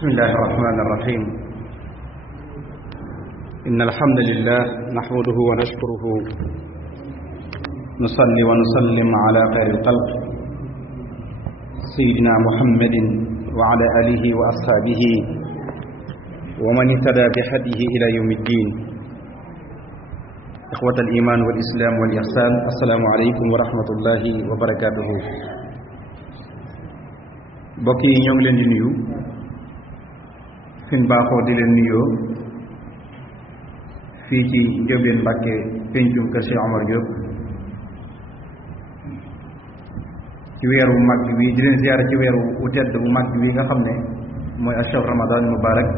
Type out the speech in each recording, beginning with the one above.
بسم الله الرحمن الرحيم إن الحمد لله نحمده ونشكره نصلي ونسلم على خير الخلق سيدنا محمد وعلى آله وأصحابه ومن اهتدى بهديه إلى يوم الدين إخوة الإيمان والإسلام والإحسان السلام عليكم ورحمة الله وبركاته بقي ñoo ngi leen di nuyu fiñ baaxoo di leen nuyoo fii ci Ndiobene Mbacke pencum kër Cheikh Omar Diop ci weeru mag bi di leen ziyaara ci weeru wu tedd bu mag bi nga xam ne mooy ashhur Ramadan mubarak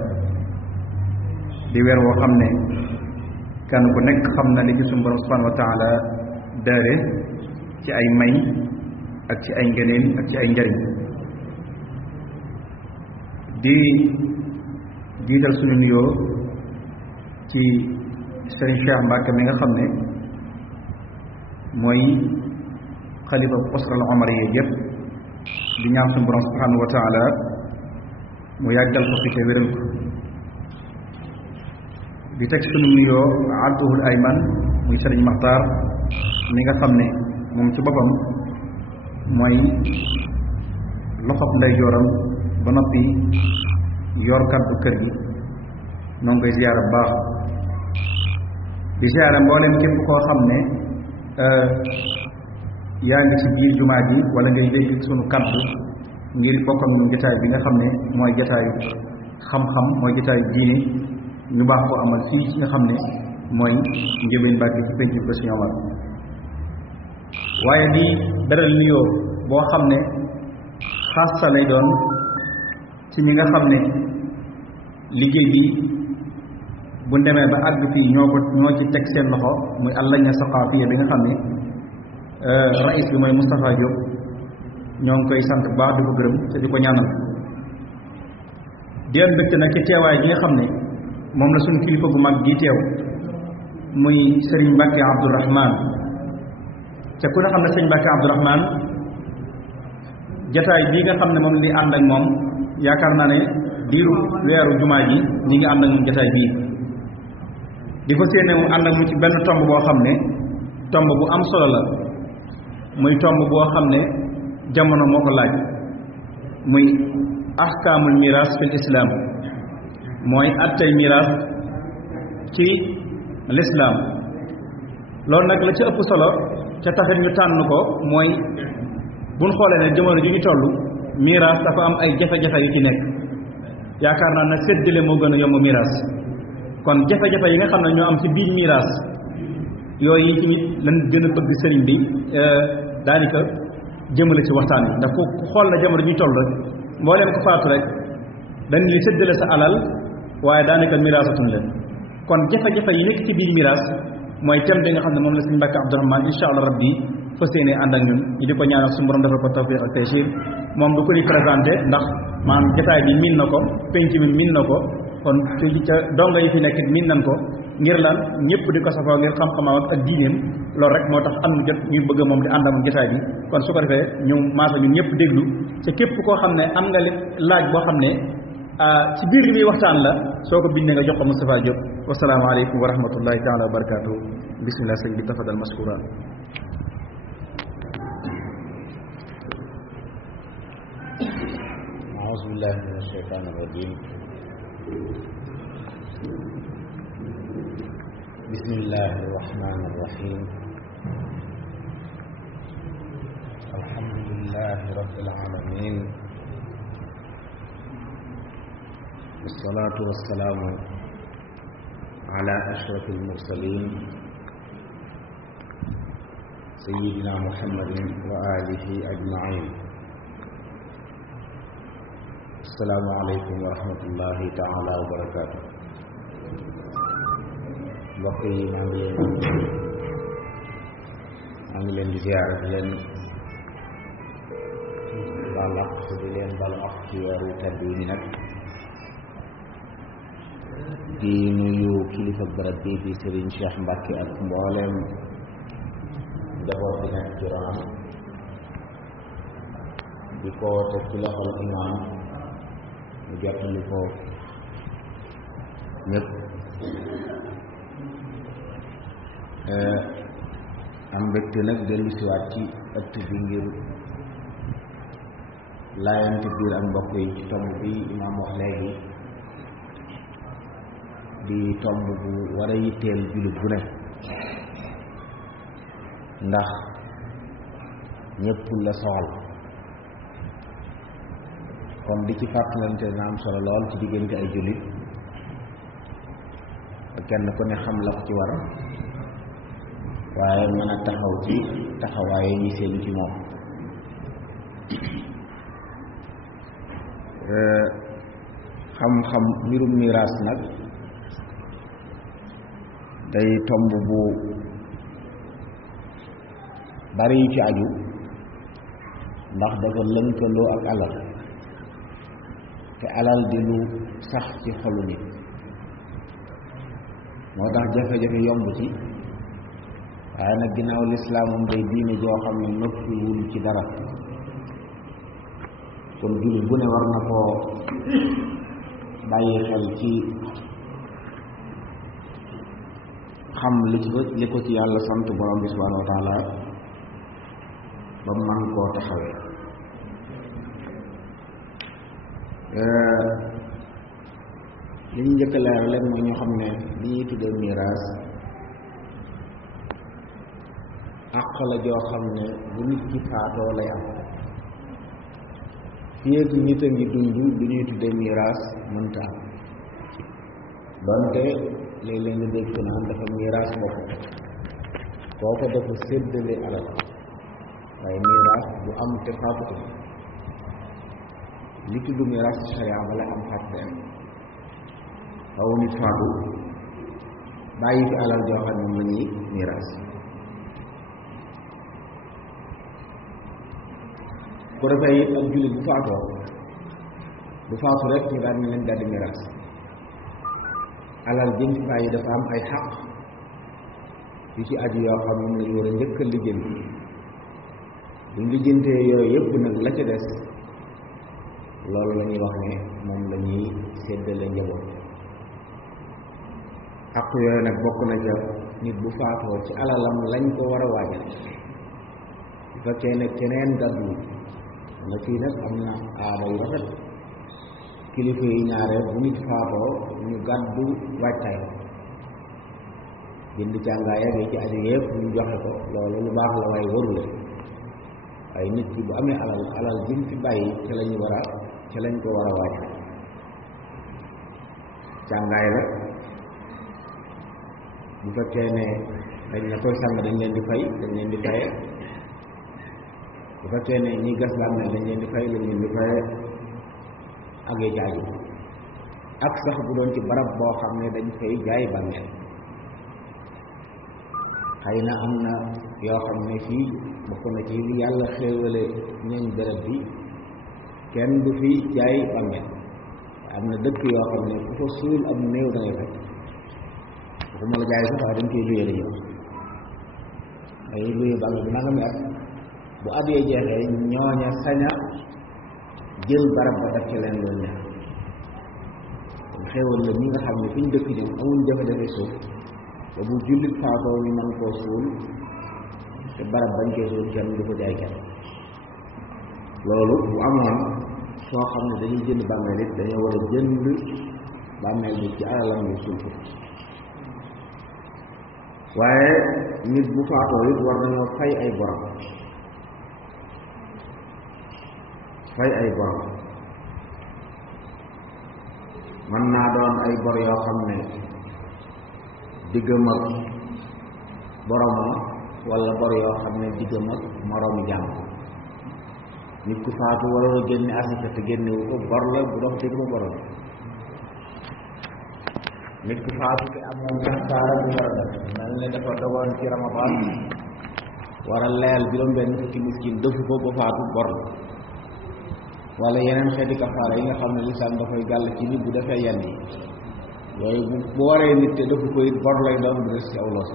di weer woo xam ne kan ku nekk xam na li ci sunu borom subhanahu wa taala daare ci ay may ak ci ay ngëneel ak ci ay njariñ di jiital suñu nuyoo ci Serigne Cheikh Mbacke mi nga xam ne mooy xalifa usra al omariya yëpp di ñaan suñu borom subhanahu wa taala mu yàggal ko fi te wéral ko di teg suñu nuyoo abduhul ayman muy Serigne Makhtar mi nga xam ne moom ci boppam mooy loxob ndeyjooram ba noppi yor kàddu kër gi noo ngi koy ziyaara bu baax di ziyaara mbooleem képp koo xam ne yaa ngi ci biir jumaa ji wala ngay dégg sunu kàddu ngir bokk ak ñun jotaay bi nga xam ne mooy jotaayu xam-xam mooy jotaayu diine ñu baax ko amal fii ci nga xam ne mooy Ndiobene Mbacke ci penc ko Sëriñ Omar waaye di beral nuyoo boo xam ne xaasa lay doon ci ñi nga xam ne liggéey bi bu demee ba àgg fii ñoo ci teg seen loxo muy allaña saqaafiya bi nga xam ne rais bi mooy Moustapha Diop ñoo ngi koy sant baax di ko gërëm te di ko ñaanal di am mbégte nag ci teewaay bi nga xam ne moom la suñu kilifa bu mag gi teew muy Serigne Mbacke Abdou Rakhmane te ku ne xam ne Serigne Mbacke Abdou Rakhmane jataay bii nga xam ne moom li ànd ak moom yaakaar naa ne diiru weeru jumaa ji ñi ngi ànd ak moom jataay bii di ko séene mu ànd ak mu ci benn tomb boo xam ne tomb bu am solo la muy tomb boo xam ne jamono moo ko laaj muy ahkaamul miraas fil islaam mooy attey miraas ci lislaam loolu nag la ci ëpp solo ca taxit ñu tànn ko mooy buñ xoolee ne jamono ji ñu toll miraas dafa am ay jafe-jafe yu ci nekk yaakaar naa nag séddale moo gën a yomb miraas kon jafe-jafe yi nga xam ne ñoo am ci biir miraas yooyu yi tamit lan gën a bëgg sëriñ bi daanaka jëmale ci waxtaan wi ndax ku xool na jamono ji ñu toll rek mbooleem ko faatu rek dañ li séddale sa alal waaye daanaka miraasatuñ leen kon jafe-jafe yi nekk ci biir miraas mooy thème bi nga xam ne moom la Serigne Mbacke Abdou Rakhmane insha allah rabbi fas yéene ànd ak ñun ñu di ko ñaanal suñu borom defal ko tawfiq ak taysir moom du ko di présenté ndax maanaam jotaay bi miin na ko penc bi miin na ko kon ci ca donga yi fi nekk miin nañ ko ngir lan ñëpp di ko safoo ngir xam-xamam ak diineem loolu rek moo tax am jot ñu bëgg moom di ànd ak jotaay bi kon su ko defee ñu maasa ñun ñëpp déglu te képp koo xam ne am nga laaj boo xam ne ci biir li muy waxtaan la soo ko bindee nga jox ko Moustapha Diop wasalaamaaleykum wa rahmatullahi taala wa barakatuh bismillah sëñ bi tafadal mashkuran أعوذ بالله من الشيطان الرجيم بسم الله الرحمن الرحيم الحمد لله رب العالمين والصلاة والسلام على أشرف المرسلين سيدنا محمد وآله أجمعين السلام عليكم ورحمة الله تعالى وبركاته بقي maa ngi leen di ziyaara di leen baal ak di leen baal ak ci weeru tedd yi ni nag di nuyu kilifa barab bi di Serigne Cheikh Mbacke ak mbooleem njaboot bi nekk ci ronam di ko teg ci loxol imaam mu jottali ko ñëpp am mbégte nag dellu siwaat ci ëtt bi ngir laayante biir ak mbokk yi ci tomb bi imaam wax léegi di tomb bu war a yitteel jullit bu ne ndax ñëpp la soxal kon di ci fàttalante na am solo lool ci diggante ay jullit kenn ku ne xam la ko ci war waaye mën a taxaw ci taxawaaye ñi seen ci moom xam-xam mbirum miraas nag day tomb bu bari yu ci aju ndax dafa lënkaloo ak alal te alal di lu sax ci xolu nit moo tax jafe-jafe yomb ci waaye nag ginnaaw lislaamum day diine joo xam ne noppiwul ci dara kon jullit bu ne war na koo bàyyi xel ci xam li ko ci yàlla sant borom bi subhanahu wa taala ba man koo taxawee li ñu njëkk a leeral leen mooy ñoo xam ne li ñuy tuddee miraas àq la joo xam ne bu nit ki faatoo lay am fii ak nit a ngi dund lu ñuy tuddee miraas mënta am donte léeg-léeg nga dégg naan dafa miraas bopp kooko dafa séddale alal waaye miraas bu am te faatu ko li tudd miraas ci sharia bala am faat day am xaw nit faatu bàyyi fi alal joo xam ne mu ñuy miraas bu defee it ak jullit bu faatoo bu faatu rek ñu daal ñu leen daldi miraas alal jëm ci bàyyi dafa am ay xaq yu ci aju yoo xam moom lañu war a njëkk a lijjanti buñ lijjantee yooyu yëpp nag la ca des loolu la ñuy wax ne moom la ñuy séddale njaboot xaq yooyu nag bokk na ca nit bu faatoo ci alalam lañ ko war a waajal bu fekkee ne keneen gàddu nga fii nag am na aada yu rafet kilifa yi ñaare bu nit faatoo ñu gàddu waajtaay bind càngaaya bi ci aju yëpp ñu joxe ko loolu lu baax la waaye warule waaye nit ki bu amee alal jëm fi bàyyi ca lañu war a ca lañ ko war a waajal càngaay la bu fekkee ne dañ la koy sàng dañ leen di fay bu fekkee ne ñi gas bàmmeel dañ leen di fay lañ leen di faye ak yee jaaju ak sax bu doon ci barab boo xam ne dañ fay jaay bàmmeel xëy na am na yoo xam ne fii bokk na ci li yàlla xéewale ñooñ béréb bi kenn du fi jaay bàmmeel am na dëkk yoo xam ne ku fa suul am néew da ngay fay waxuma la jaay sax waaye dañ koy luyee dañuy wax dañuy luyee bàmmeel bi nangami at bu at yee jeexee ñooña saña jël barab ba def ci leen loolu ñaar kon xéewal la ñi nga xam ne fi ñu dëkk ñoom amuñ jafe-jafe suuf ba bu jullit faatoo ñu mën koo suul te barab bañ koy suul kenn du ko jaay kenn loolu bu amoon soo xam ne dañuy jënd bàmmeel it dañoo war a jënd bàmmeel bi ci alalam bi suul ko waaye nit bu faatoo it war nañoo fay ay borom mën naa doon ay bor yoo xam ne diggam ak boromam wala bor yoo xam ne diggam ak moroomi jàmm nit ku faatu waroo génne asaka te génnewu ko bor la bu dox digg ma borom nit ku faatu te amoon kafaara bu war a def mel ne dafa dogoon ci ramadan war a leel juróom-benn fukki miskin defu ko ba faatu bor la wala yeneen xeeti kafaara yi nga xam ne lislaam dafay gàll ci nit bu defee yenn yi yooyu bu waree nit te defu ko it bor lay doon bu des ci aw loos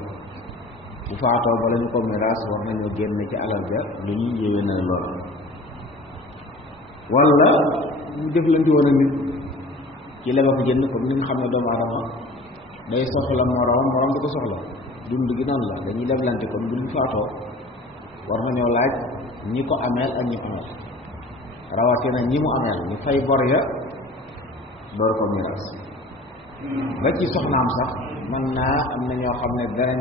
bu faatoo ba lañu ko miraas war nañoo génn ci alal ja lu ñuy yéwee na lool wala ñu jëflanti woon a nit ci leba ko jënd ko ni nga xam ne doomu aadama day soxla morom di ko soxla dund gi noonu la dañuy leblante kon bu ñu faatoo war nañoo laaj ñi ko ameel ak ñi ko ameel rawatina ñi mu ameel ñu fay bor ya door ko miraas ba ci soxnaam sax mën naa am na ñoo xam ne danañ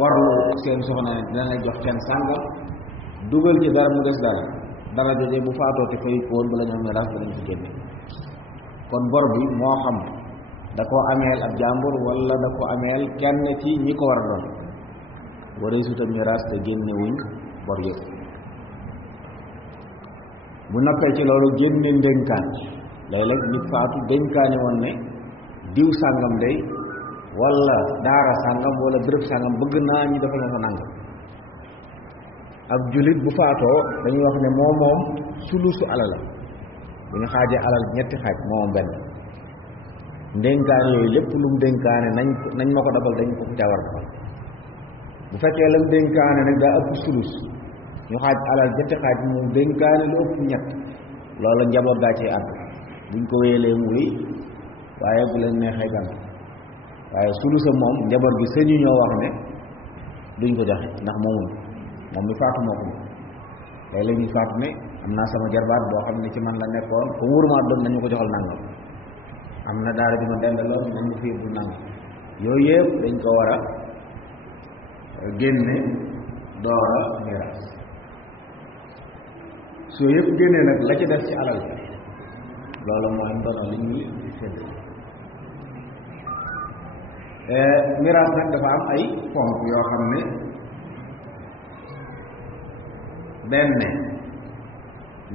warlu seen soxna ne dina la jox seen sàngam dugal ci dara mu des dara jooje bu faatoo te fay koon bala ñoo miraas danañ ci génne kon bor bi moo xam da ko ameel ab jàmbur wala da ko ameel kenn ci ñi ko war a doon waree suta miraas te génne wuñ bor yëpp bu noppee ci loolu génne ndénkaan léeg-léeg nit faatu dénkaane woon ne diw sàngam day wala daara sàngam wala béréb sàngam bëgg naa ñu defal ma fa nangam ab jullit bu faatoo dañuy wax ne moom sulusu alal bu ñu xaajee alal ñetti xaaj moom benn ndénkaane yooyu lépp lu mu dénkaane nañ ma ko defal dañ ko ca war a defal bu fekkee lam dénkaane nag daa ëpp sulus ñu xaaj alal ñetti xaaj moom dénkaane lu ëpp ñett loolu njaboot daa ciy ànd buñ ko wéyalee muy waaye bu leen neexee gan waaye sulusa moom njaboot gi sëñu ñoo wax ne duñ ko joxe ndax moom mi faatu moo ko moom léeg-léeg ñu faatu ne am naa sama jarbaat boo xam ne ci man la nekkoon ko wóorumaa doon nañu ko joxal nangam am na daara bi ma dendaloon nañ ma fii bu nangam yooyu yëpp dañ ko war a génne door a miraas soo yëpp génnee nag la ci def ci alal loolu mooy ndono li ñuy sédd miraas nag dafa am ay ponk yoo xam ne benn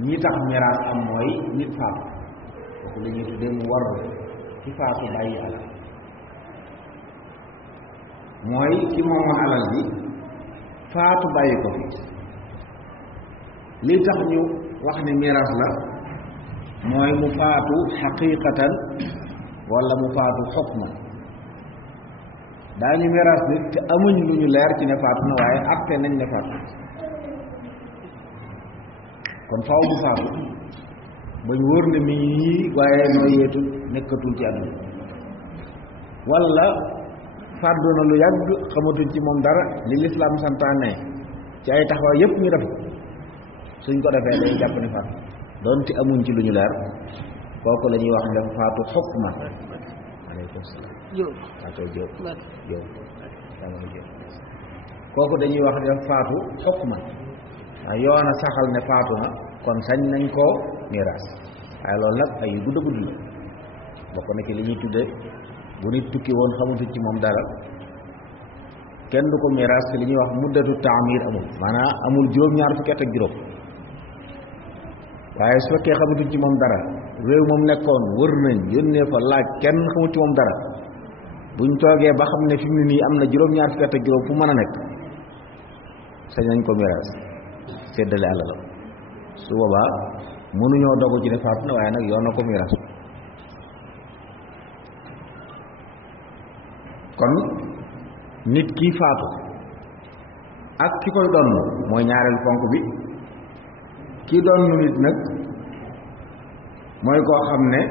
ñi tax miraas am mooy nit faatu kooku la ñuy tuddee mu war ci faatu bàyyi alal mooy ki moomoon alal bi faatu bàyyi ko fi li tax ñu wax ne miraas la mooy mu faatu xaqiqatan wala mu faatu xukman daañu miraas nit te amuñ lu ñu leer ci ne faatu na waaye atte nañ ne faatu kon faaw mu faatu bañ wóor ne mi ngi waaye nooy yeetul nekkatul ci àdduna wala fàddu na lu yàgg xamatuñ ci moom dara li lislaam santaane ci ay taxawaay yépp ñu def suñ ko defee day jàpp ne faatu doonte amuñ ci lu ñu leer kooku la ñuy wax ne dafa faatu xukman aleykum salaam kooku dañuy wax ne dafa faatu xukman waaye yoona saxal ne faatu na kon sañ nañ koo miraas waaye loolu nag ay gudd gudd la bokk na ci li ñuy tudde bu nit tukki woon xamatuñ ci moom dara kenn du ko miraas te li ñuy wax muddatu taamir amul maanaam amul juróom-ñaar fukki at ak juróom waaye su fekkee xamatuñ ci moom dara réew moom nekkoon wër nañ yónnee fa laaj kenn xamut ci moom dara buñ toogee ba xam ne fi mu ne nii am na juróom-ñaar fukki at ak juróom fu mën a nekk sañ nañ ko miraas séddale àlla la su boobaa mënuñoo dogu ci ne faatu na waaye nag yoon na ko miraas kon nit kii faatu ak ki koy donn mooy ñaareel ponk bi ki donn nit nag mooy koo xam ne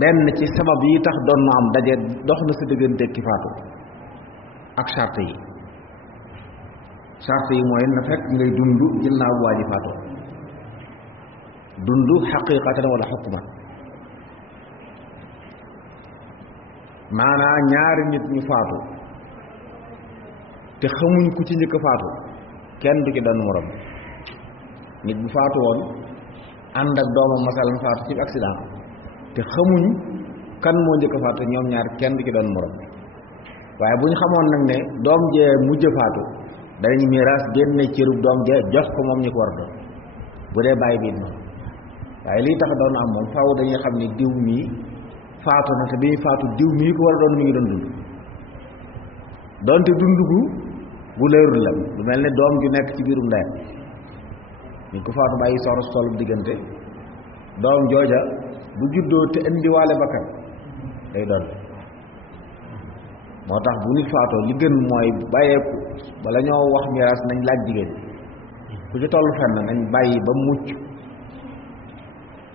benn ci sabab yi tax donn am daje dox na sa diggante ki faatu ak charte yi charte yi mooy na fekk ngay dund ginnaaw bu waa ji faatu dund xaqiqatan wala xukman maanaa ñaari nit ñu faatu te xamuñ ku ci njëkk faatu kenn du ci doon morom nit bu faatu woon ànd ak doomam masalan faatu ci accident te xamuñ kan moo njëkk faatu ñoom ñaar kenn du ci doon morom waaye bu ñu xamoon nag ne doom jee mujj faatu danañ miraas génne cërub doom jee jox ko moom ñi ko war a doon bu dee bàyyi biit moom waaye lii tax doon am moom faaw dañuy xam ne diw mii faatu na te bi faatu diw mii ko war a doon mi ngi doon dund doonte dund gu leerul la lu mel ne doom ju nekk ci biirum ndeyam ñu ko faatu bàyyi soros tollu diggante doom jooja bu juddoo te indiwaale bakkan day doon moo tax bu nit faatoo li gën mooy bàyyeeku bala ñoo wax miraas nañ laaj jigéen ku ci tollu fenn nañ bàyyi ba mucc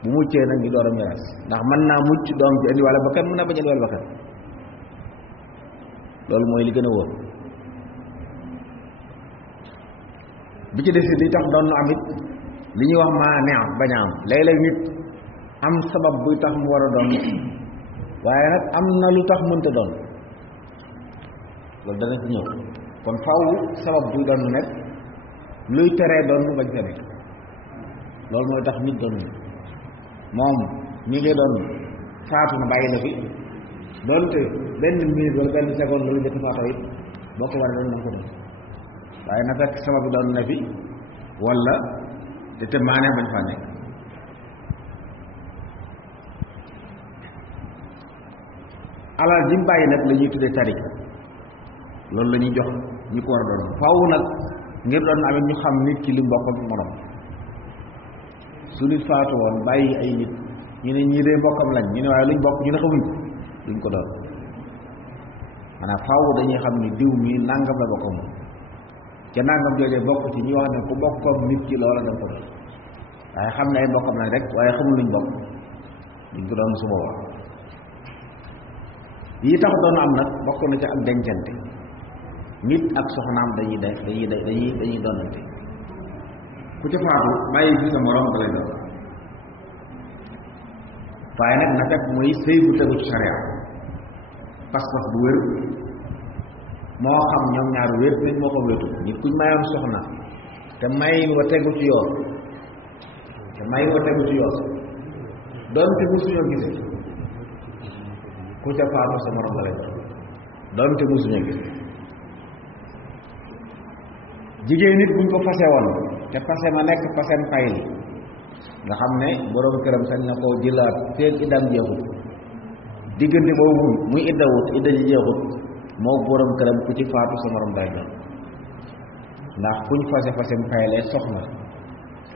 bu muccee nag ñu door a miraas ndax mën naa mucc doom ji indi wala bakkan mën naa bañ indi wala bakkan loolu mooy li gën a wóor bi ci des li tax doon amit li ñuy wax maa neex bañ a am léeg-léeg nit am sabab buy tax mu war a doon waaye nag am na lu tax mënta doon loolu dana ci ñëw kon faaw sabab buy doon nekk luy teree doon mu bañ fa nekk loolu mooy tax nit doon moom ñi ngi doon faatu na bàyyi la fi doonte benn minute wala benn seconde la lu jëkk faatoo it boo ko war a doon na ko doon waaye na fekk sabab doon na fi wala te maanee bañ faa nekk alal ji mu bàyyi nag la ñuy tuddee tarika loolu la ñuy jox ñi ko war a doon faaw nag ngir doon amit ñu xam nit ki li mbokk ak morom su nit faatu woon bàyyi ay nit ñu ne ñii dee mbokkam lañ ñu ne waaye luñ bokk ñu ne xamuñ ko duñ ko doon maanaam faaw dañuy xam ni diw mi nangam la bokkam moom ca nangam joojee bokk ci ñi wax ne ku bokkam nit ki loola dañ ko doon waaye xam ne ay mbokkam lañ rek waaye xamul luñ bokk duñ ko doon su boobaa yi tax doon am nag bokk na ca ak dencante nit ak soxnaam dañuy doonante ku ca faatu bàyyi ci sa morom ba lay doon waaye nag na fekk muy sëy bu tegu ci sharia pas-pas bu wér moo xam ñoom ñaar wér nañ moo ko wéetu nit kuñ mayoon soxna te may wa tegu ci yoon doonte musuñoo gisee ku ca faatu sa morom ba lay doon doonte musuñoo gisee jigéen nit buñ ko fase woon te fase ma nekk fasem pay li nga xam ne borom këram sañ na koo jëlaat feeg iddam jeexut diggante boobu muy iddawut idda ji jeexut moo borom këram ku ci faatu sa morom bay doon ndax kuñ fase fasem paylee soxna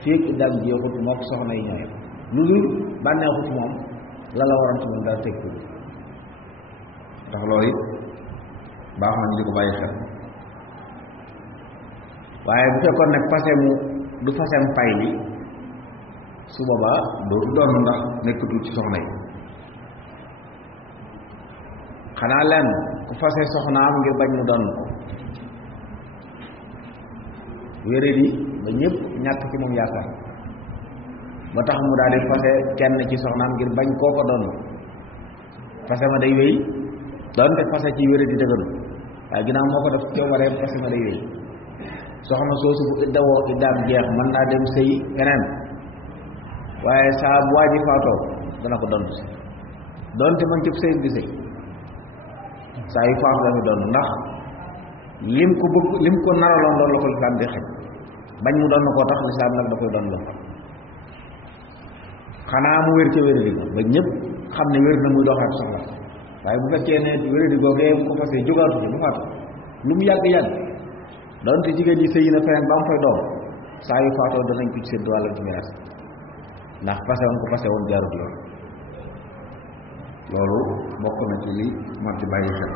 feeg iddam jeexut moo ko soxna yi ñooy lu dul bànneexut moom la la waroon ci moom dara teg ndax loolu it baax na ñu di ko bàyyi xel waaye bu fekkoon nag fase mu du fasem pay li su boobaa dootu doon ndax nekkatul ci soxna yi xanaa lenn ku fase soxnaam ngir bañ mu doon ko wéré di ba ñëpp ñàkk ci moom yaakaar ba tax mu daal di fase kenn ci soxnaam ngir bañ koo ko doon fase ma day wéy doonte fase ci wéré di dëgëru waaye ginnaaw moo ko def coobareem fase ma day wéy soxna soosu bu iddawoo iddaam jeex mën naa dem sëy keneen waaye saa bu waa ji faatoo dana ko doon si doonte man cëpp sëy di sëy saa yu faatu la fi doon ndax lim ko naraloon loolu la ko lislaam di xej bañ mu doon na koo tax lislaam nag da koy doon lool xanaa mu wér ca wér di ba ñëpp xam ne wér na muy doxaat soxla waaye bu fekkee ne wér di googee bu ko fasee jógaatu ci bu faatu lu mu yàgg-yàgg doonte jigéen ñi sëy na feneen ba mu fay doom saa yu faatoo danañ ko ci seen wàllu ci miraas ndax fase woon ko fase woon jaarut yoon loolu bokk na ci li mat di bàyyi xel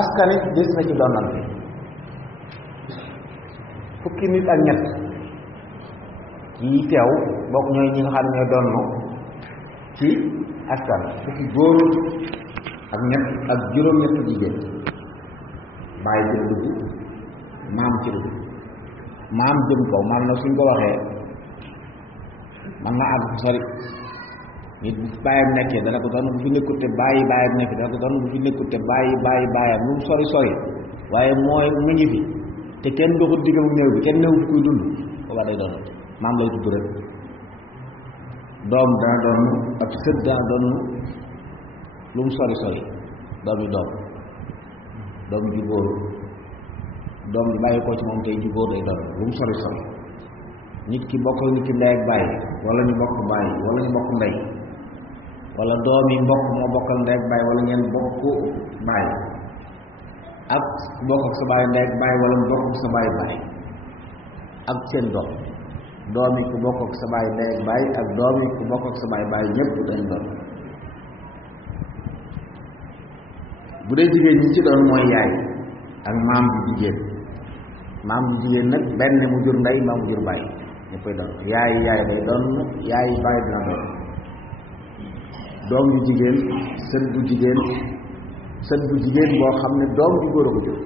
askanit gis na ci doonante fukki nit ak ñett yi teew bokk ñooy ñi nga xam ne ñooy doon ci askan fukki góor ak ñett ak juróom-ñett jigéen bàyyi ci dugg maam ci dugg maam jëm kaw maam nag suñ ko waxee man na àgg fu sori nit bu bàyyam nekkee dana ko doon bu fi nekkut te bàyyi bàyyam nekk dana ko doon bu fi nekkut te bàyyi bàyyam lu mu sori sori waaye mooy mu ngi fi te kenn doxut diggam néew bi kenn néew fi kuy dund boobaa day doon maam lay tudd rek doom dana doon ab sët dana doon lu mu sori sori doomi doom ju góor doom bi bàyyi koo ci moom tey ju góor day doon lu mu sori sori nit ki bokk nit ki ndey ak bàyyi wala ñu bokk bàyyi wala ñu bokk ndey wala doom yi mbokk moo bokkal ndey ak bàyyi wala ngeen bokk bàyyi ak bokk ak sa bàyyi ndey ak bàyyi wala mu bokk ak sa bàyyi bàyyi ak seen doom yi ku bokk ak sa bàyyi ndey ak bàyyi ak doom yi ku bokk ak sa bàyyi bàyyi ñëpp dañ doon bu dee jigéen ñi ci doon mooy yaay ak maam bu jigéen maam jigéen nag benn mu jur ndey mbaa mu jur bàyyi ñëppay doon yaay day doon yaay bàyyi dina doon doom ju jigéen sët bu jigéen boo xam ne doom ju góor a ko jur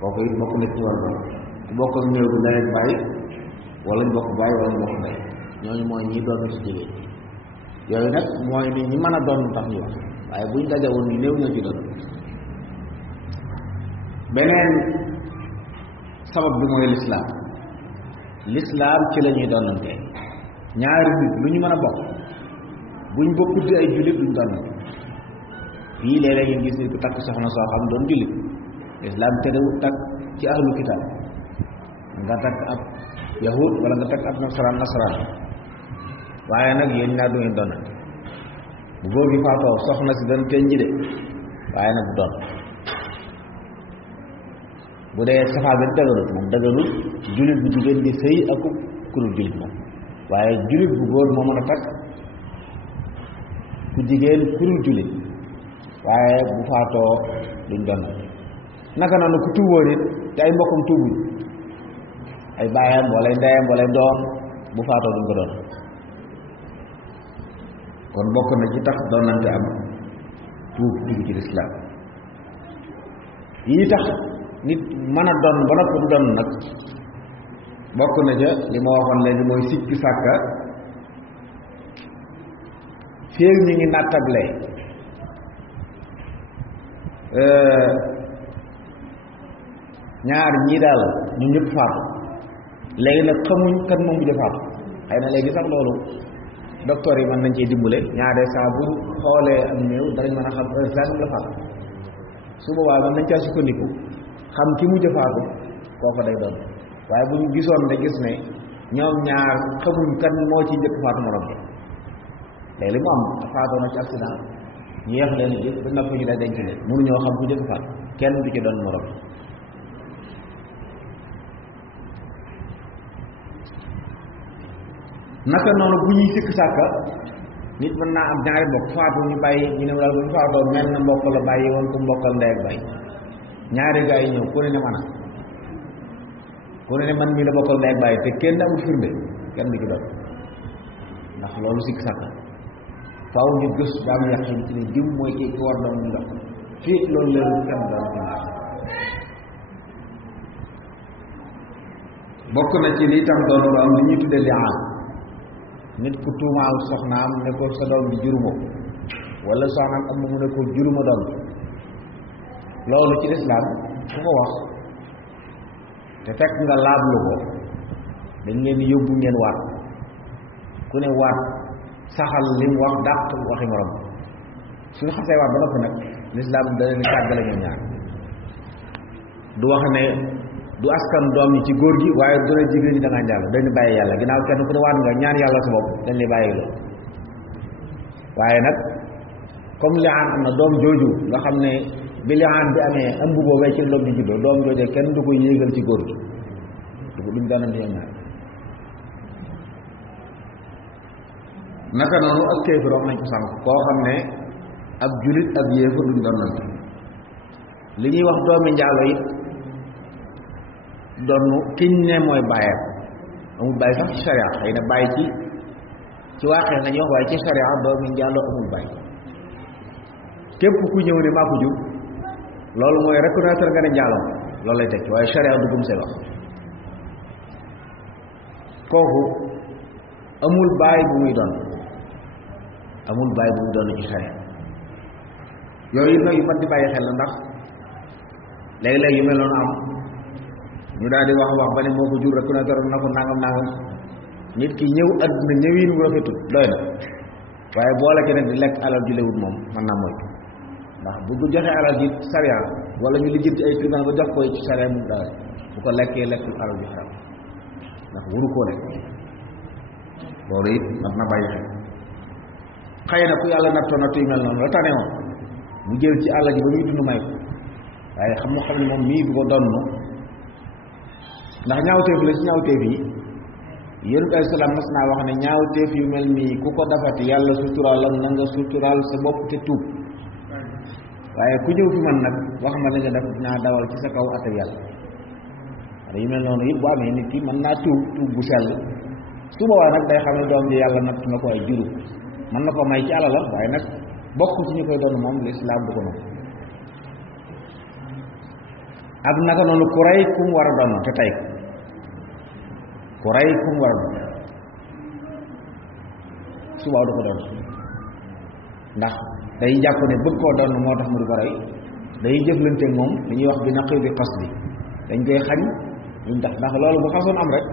kooku it bokk na ci war doon ku bokk ak néew bi ndey ak bàyyi wala ñu bokk bàyyi wala ñu bokk ndey ñooñu mooy ñi doon ci jigéen yooyu nag mooy ni ñi mën a doon tax ñu wax waaye buñ dajawoon ñu néew ñoo ci doon beneen sabab bi mooy lislaam ci la ñuy doonante ñaari nit lu ñu mën a bokk buñ bokkut di ay jullit duñ doonante fii léeg-léeg ngeen gis nit ku takk soxna soo xam doon jullit lislaam terewut takk ci ahlu kitaab nga takk ab yahud wala nga takk ab nasaraan waaye nag yéen ñaar du ngeen doonante bu góor gi faatoo soxna si dana teñ ji de waaye nag du doon bu dee safaa bi dëgërut moom dëgërut jullit bu jigéen di sëy ak ku dul jullit moom waaye jullit bu góor moo mën a takk ku jigéen ku dul jullit waaye bu faatoo duñ doon naka noonu ku tuuboo nit te ay mbokkam tuubuñ ay baayam wala ndeyam wala doom bu faatoo duñ ko doon kon bokk na ci tax doonante am tuub dugg ci lislaam yi tax nit mën a doon ba noppi doon nag bokk na ca li ma waxoon léegi mooy sikki sàkka féeg ñu ngi nattable ñaar ñii daal ñu ñëpp faatu léegi nag xamuñ kan moom bu faatu xëy na léegi sax loolu docteur yi mën nañ cee dimbale ñaare saa bu xoolee am néew danañ mën a xam heure sangam la faatu su boobaa mën nañ caa sukkandiku xam ki mujj faatu kooku day doon waaye bu ñu gisoon da gis ne ñoom ñaar xamuñ kan moo ci njëkk faatu morom bi léegi li mu am faatoo na ci accident ñu yeex leen jëf ba noppi ñu day denc leen mënuñoo xam ku njëkk faatu kenn du ci doon morom bi naka noonu bu ñuy sikk sàkka nit mën naa am ñaari mbokk faatu ñu bàyyi ñu ne daal bu ñu faatoo mel na mbokk la bàyyi woon ku mbokkal ndey ak bàyyi ñaari gaa yi ñëw ku ne man ku ne man mii la bokkal ndey ak bàyyi te kenn amul firnde kenn du ci doon ndax loolu sikk sàkka faaw ñu gës ba am yàqin ci ne diw mooy kii ki war doon ñu dox fii loolu leerul kenn doon bokk na ci lii tax doon lu am li ñuy tuddee li'aan nit ku tuumaal soxnaam ne ko sa doom bi juruma wala soxnaam am na mu ne ko juruma doom loolu ci lislaam ku ko wax te fekk nga laablu ko dañ leen di yóbbu ngeen waat ku ne waat saxal li mu wax dàq waxi morom suñu xasee waat ba noppi nag lislaam dana ni tàggale ñoom ñaar du wax ne du askan doom yi ci góor gi waaye du ne jigéen ñi da ngaa njàll dañu bàyyi yàlla ginnaaw kenn ku ne waat nga ñaan yàlla sa bopp dañ lay bàyyi loolu waaye nag comme li'aan am na doom jooju nga xam ne bi li'aan bi amee ëmb boobee ci doom bi juddoo doom jooju kenn du ko yéegal ci góor gi duñ doonante ñoom ñaar naka noonu ak kéefër wax nañ ko sànq koo xam ne ab julit ab yéefar duñ doonante li ñuy wax doomi njaalo yi doon kiñ ne mooy bàyyam amul bàyyi sax ci sharia xëy na bàyyi ci waaxee nañu wax waaye ci sharia doomi njaalo amul bàyyi képp ku ñëw ne maa ko jur loolu mooy reconnaître nga ne njaaloo loolu lay tekki waaye sharia du gum seen wax kooku amul bàyyi bu muy doon ci sharia yooyu nag yu mat di bàyyi xel la ndax léeg-léeg yu mel noonu am ñu daal di wax ba ne moo ko jur reconnaître na ko nangam nit ki ñëw àdduna ñëwiin wu rafetul doy na waaye boole ci nag di lekk alal ju lewut moom mën naa moytu ndax bu ko joxee alal ji sariya wala ñu lijjanti ay tribunal ba jox koy ci sariya mu daal bu ko lekkee lekkul alal ju xaram ndax wuru koo lekk loolu it mat na bàyyi xel xëy na ku yàlla nattoo nattu yu mel noonu la tane woon mu jël ci alal ji ba muy dund may ko waaye xam ne moom mii du ko donn ndax ñaawteef la ci ñaawteef yi yonent ay salaam mas naa wax ne ñaawteef yu mel nii ku ko dafati yàlla suturaal ak na nga suturaal sa bopp te tuub waaye ku ñëw fi man nag wax ma la nga def dinaa dawal ci sa kaw atte yàlla yu mel noonu yëpp bu amee nit ki mën naa tuub bu sell su boobaa nag day xam ne doom ji yàlla natt na ko ay juru mën na ko may ci alalam waaye nag bokk ci ñu koy doon moom lislaam du ko moom ak naka noonu ku rey ku mu war a doon te tey ku rey ku mu war a doon subaa du ko doon ndax day jàpp ne bëgg koo doon moo tax mu di ko rey day jëflante moom li ñuy wax bi naqi bi xas bi dañ koy xañ ñu tax ndax loolu bu xasoon am rek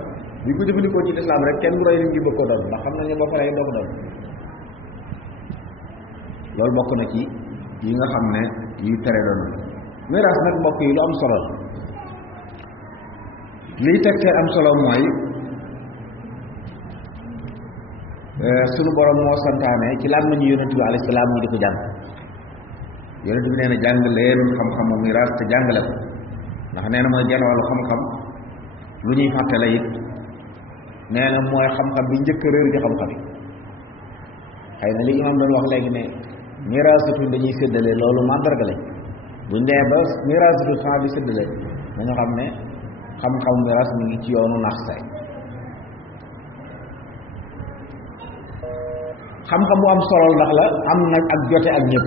bu ko jëfandikoo ci lislaam rek kenn du rey nit ñi bëgg koo doon ndax xam nañu boo ko rey doo ko doon loolu bokk na ci yi nga xam ne yuy tere doon miraas nag mbokk yi lu am solo liy tegtee am solo mooy sunu borom moo santaane ci làmmiñu yonent bi alayhi salaam ñu di ko jàng yonent bi nee na jàng leen xam-xamu miraas te jàngale ko ndax nee na mooy genn wàllu xam-xam lu ñuy fàtte la it nee na mooy xam-xam bi njëkk a réer ci xam-xam yi xëy na li imam doon wax léegi ne miraasatuñ dañuy séddale loolu mandarga lañ buñ dee ba miraasatu saa bi séddale dañu xam ne xam-xam miraas mi ngi ci yoonu nax say xam-xam bu am solo ndax la am nag ak jote ak ñëpp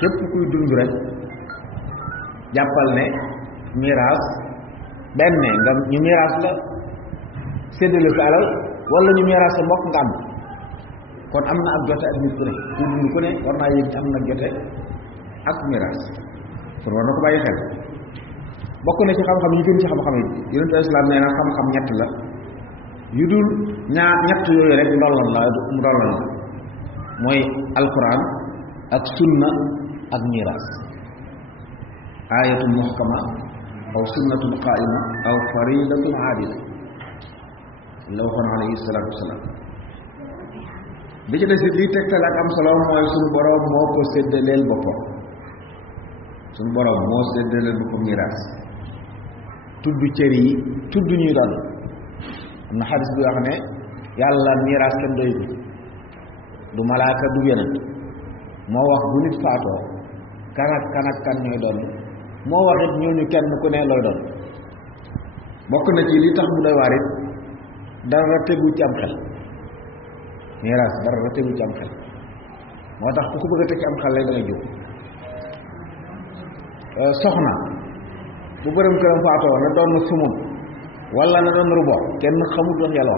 képp kuy dund rek jàppal ne miraas benn nga ñu miraas la séddale sa alal wala ñu miraas sa mbokk nga am kon am na ak jote ak nit ku ne kuy dund ku ne war naa yëg am na jote ak miraas kon war na ko bàyyi xel bokk na ci xam-xam yi gën ci xam-xam yi yonent bi islaam nee na xam-xam ñett la yu dul ñett yooyu rek ndolloon la mu ndolloon la mooy alquran ak sunna ak miraas ayatun muhkama aw sunnatun qaima aw faridatun aadila la waxoon alayhi salaatu wasalaam bi ci des it liy tegtal ak am solo mooy suñu boroom moo ko séddaleel boppam suñu boroom moo séddaleel boppam miraas tudd cër yi tudd ñuy doon am na xadis bi wax ne yàlla miraas kenn doy bi du malaaka du yonent moo wax bu nit faatoo kan ak kan ñooy doon moo wax it ñooñu kenn ku ne looy doon bokk na ci li tax mu doy waar it dara tegu ci am xel miraas dara tegu ci am xel moo tax ku ko bëgg a teg ci am xel lay da ngay jóg soxna bu bërëm këram faatoo na doon na sumun wala na doon rubo kenn xamul doon yàlla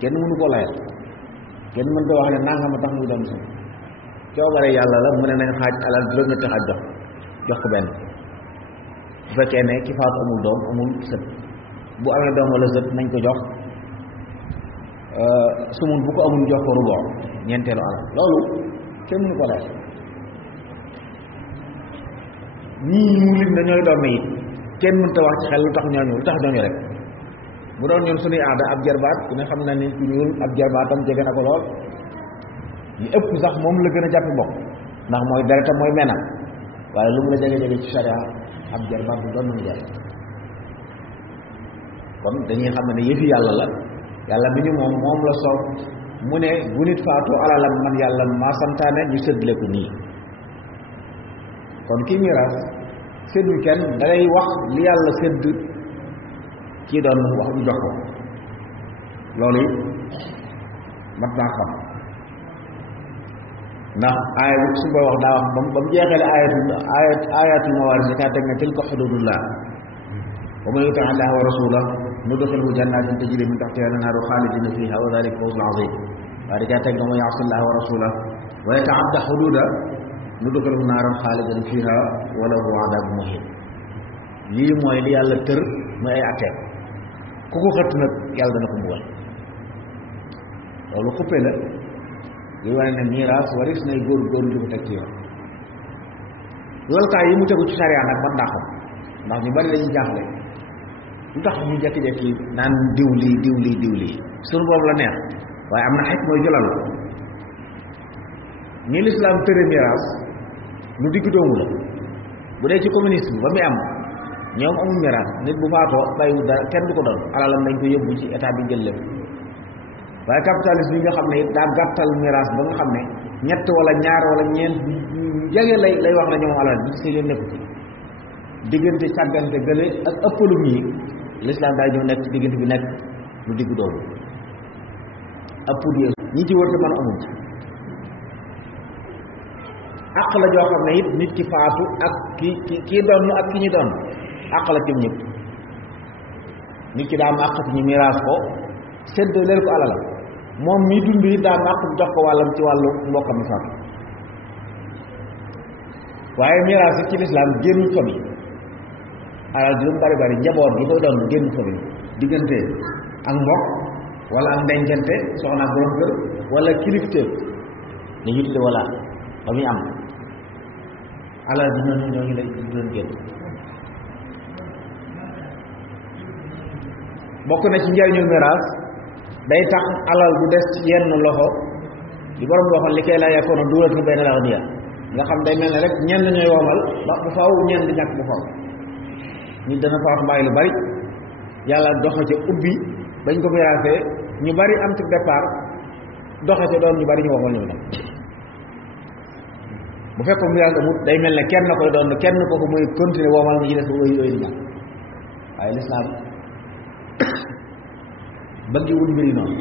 kenn mënu ko layal kenn mën ko wax ne nangama tax muy doon sumun coobare yàlla la mu ne nañ xaaj alal juróom-ñetti xaaj jox ko benn bu fekkee ne ki faatu amul doom amul sët bu amee doom wala sët nañ ko jox sumun bu ko amul jox ko rubo ñeenteelu alal loolu kenn mënu ko layal ñii ñu lim na ñooy doon it kenn mënta wax ci xel lu tax ñooñu rek bu doon ñun suñuy aada ab jarbaat ku ne xam na ni ku ñuul ab jarbaatam jege na ko lool ñu ëpp sax moom la gën a jàpp mbokk ndax mooy deretam mooy menam waaye lu mu la jege-jege ci sharia ab jarbaat bu doon nañu jar kon dañuy xam ne yëfi yàlla la yàlla mi ñu moom la soob mu ne bu nit faatoo alalam man yàlla maa santaane ñu séddale ko nii kon kii miraas séddul kenn dalay wax li yàlla sédd kii doon wax ñu jox ko loolu mat naa xam ndax aaya bi su koy wax daa wax ba mu jeexale ayatul mawaris kaa teg ne tilka xududullah wa man yuti allaha wa rasulahu nudxilhu jannatin tajri min taxtiha al-anhaaru xaalidina fiha wa dalika fawzun azim waaye daa teg ne man yaasi allaha wa rasulahu wa yataadda xududa nudxilhu naaran xaalidan fiha wa lahu adabun muhin lii mooy li yàlla tër mooy ay atteem ku ko xëtt nag yàlla dana ko mbugal loolu xuppe la li wane ne miraas waris nay góor di ko teg ci yoon loolukaay yi mu tegu ci sariya nag man daa xam ndax ñu bari dañuy jaaxle lu tax ñu jekki-jekki naan diw lii sunu boobu la neex waaye am na xekk mooy jëlal la ni lislaam tëre miraas lu digg doomu la bu dee ci communisme ba muy am ñoom amul miraas nit bu faatoo bàyyiwul dara kenn du ko doon alalam dañ ko yóbbu ci état bi jël lépp waaye capitalisme yi nga xam ne it daa gàttal miraas ba nga xam ne ñett wala ñaar wala ñeent jege lay wax ne ñoom alal bi ci seen nekku ci diggante càggante gële ak ëppalum yi l'islam daay ñëw nekk ci diggante bi nekk lu diggu doomu ëpp di ñi ci wër te man amuñ ci àq la joo xam ne it nit ki faatu ak kii doon ak ki ñu doon àq la ci ñëpp nit ki daa am àq ci ñu miraas ko sédd leen ko alal moom mi dund yi daa am àq jox ko wàllam ci wàllu mbokkam mi faatu waaye miraas yi ci lislaam génn famille alal ji lu mu bari bari njaboot gi koy doon génn famille diggante ak mbokk wala ak ndencante soxna ak borom kër wala kilifteef li ñu tudde wala ba muy am alal ji ñooñu la doon génn bokk na ci njariñu miraas day tax alal bu des ci yenn loxo li borom bi waxoon li koy laa yakkoon duulatu bayna al-aghniyaa nga xam day mel ne rek ñenn ñooy womal ba bu faaw ñenn di ñàkk bu faaw nit dana faaw bàyyi lu bari yàlla doxe ca ubbi bañ ko miraasee ñu bari am ci départ doxe ca doon ñu bari ñu womal ñu nag bu fekkoon miraas amut day mel ne kenn koy doon kenn kooku muy continuer womal ñu ci des ba wéy di ñàkk waaye lislaam bëggi wul mbiri noonu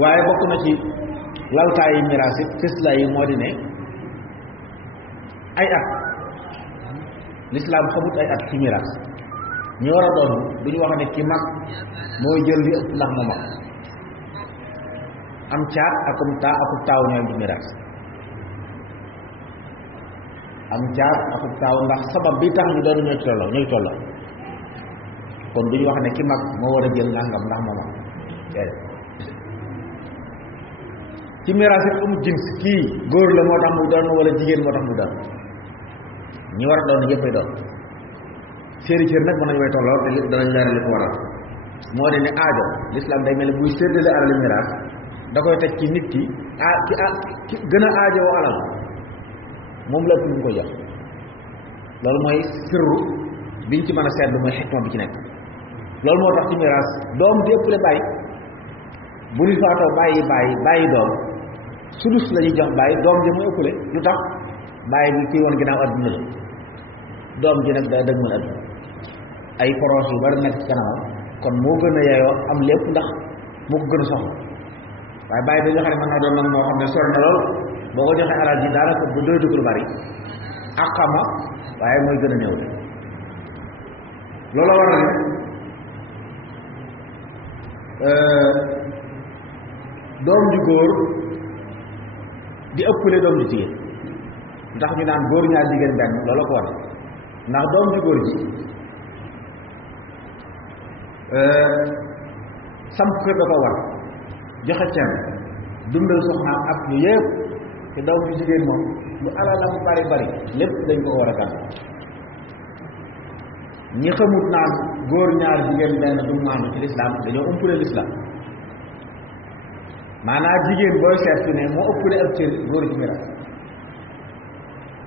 waaye bokk na ci laltaayi miraas yi cëslaay yi moo di ne ay at lislaam xamut ay at ci miraas ñu war a doon du ñu wax ne ki mag mooy jël li ëpp ndax ma mag am caat akum taaw ñooy di miraas am caat akub taaw ndax sabab bi tax ñu doon ñooy tolloo kon du ñu wax ne ki mag moo war a jël nangam ndax ma mag ci miraas it amul jins kii góor la moo tax mu doon wala jigéen moo tax mu doon ñi war a doon ñëppay doon seeni cër nag mën nañu way tolloo te lépp danañ leeral li ko waral moo de ne aajo l'islam day mel ne buy séddale alal miraas da koy teg ci nit ki ki gën a aajowoo alal moom la ëpp ñu ko jox loolu mooy sirru biñ ci mën a seetlu mooy xikma bi ci nekk loolu moo tax ci miraas doom di ëppale bàyyi bu ñu faatoo bàyyi doom sudus la ñuy jox bàyyi doom ji muy ëppale lu tax bàyyi bi kuy woon ginnaaw adduna la doom ji nag daa dëgg mën adduna ay proches yu bari nekk ci kanamam kon moo gën a yeyoo am lépp ndax moo ko gën a soxla waaye bàyyi bi nga xam ne mën naa doon nag moo xam ne sori na lool boo ko joxee alal ji daanaka bu doy dugg lu bari ak xama waaye mooy gën a néew de loolu waral ne doom ju góor di ëppale doom ju jigéen ndax ñu naan góor ñaar jigéen benn loolu ko war ndax doom ju góor ji samp kër dafa war joxe ceen dundal soxnaam ak yu yëpp te doom ju jigéen moom lu alalam bari lépp dañ ko war a gàll ñi xamut naan góor ñaar jigéen benn du maandu ci lislaam dañoo ëppale lislaam maanaam jigéen booy seet fi ne moo ëppale ab cër góor ci miraas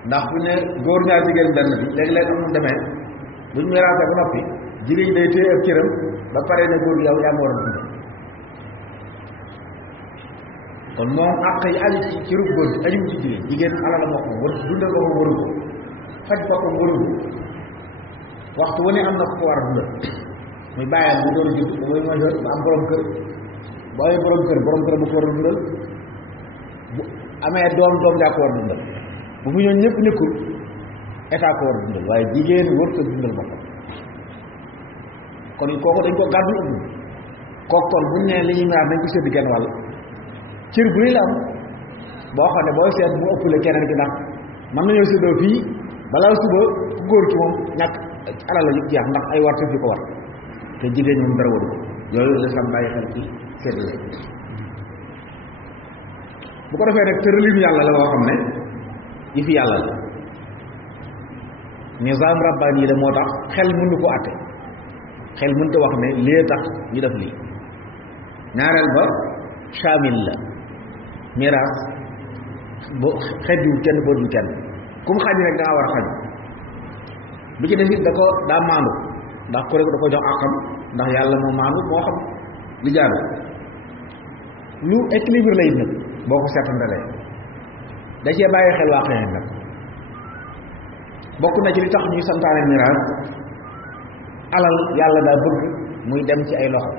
ndax bu ne góor ñaar jigéen benn bi léeg-léeg am na demee buñ miraasee ba noppi jigéen day téye ab cëram ba pare ne góor yow yaa ma war a dund kon moom àq yi aju ci cëru góor bi aju ci jigéen alal moo ko war dundal ko waru ko faj ko ko waru ko waxtu wu ne am na ko war a dundal muy bàyyam bu doon jub mooy ba am borom kër bu amee borom kër bu ko war a dundal bu amee doom jaa ko war a dundal bu mu ñëw ñëpp nekkul état ko war a dundal waaye jigéen wër ko dundal boppam kon kooku dañ ko gàddul ëpp kooku kon buñ ne li ñuy ñaar nañ ko sédd genn wàll cër bu la am boo xam ne booy seet mu ëppale keneen gi ndax mën nañoo séddoo fii balaa suba ku góor ki moom ñàkk alal la yëpp jeex ndax ay war tëf yu ko war te jigéen moom dara waru ko yooyu l'islam bàyyi xel ci séddale bu ko defee nag tëralin yàlla la loo xam ne yi fi yàlla la nizaam rabbani yi la moo tax xel mënu ko àtte xel mënta wax ne lee tax ñu def lii ñaareel ba chamil la miraas bo xejul kenn boodul kenn ku mu xaj rek dangaa war a xaj bi ci def it daa maandu ndax ku rek da ko jox àqam ndax yàlla moo maandu moo xam li jaadu lu équilibre la it nag boo ko seetandalee da cee bàyyi xel waa xëy nag bokk na ci li tax ñuy santaane miraas alal yàlla daa bëgg muy dem ci ay loxo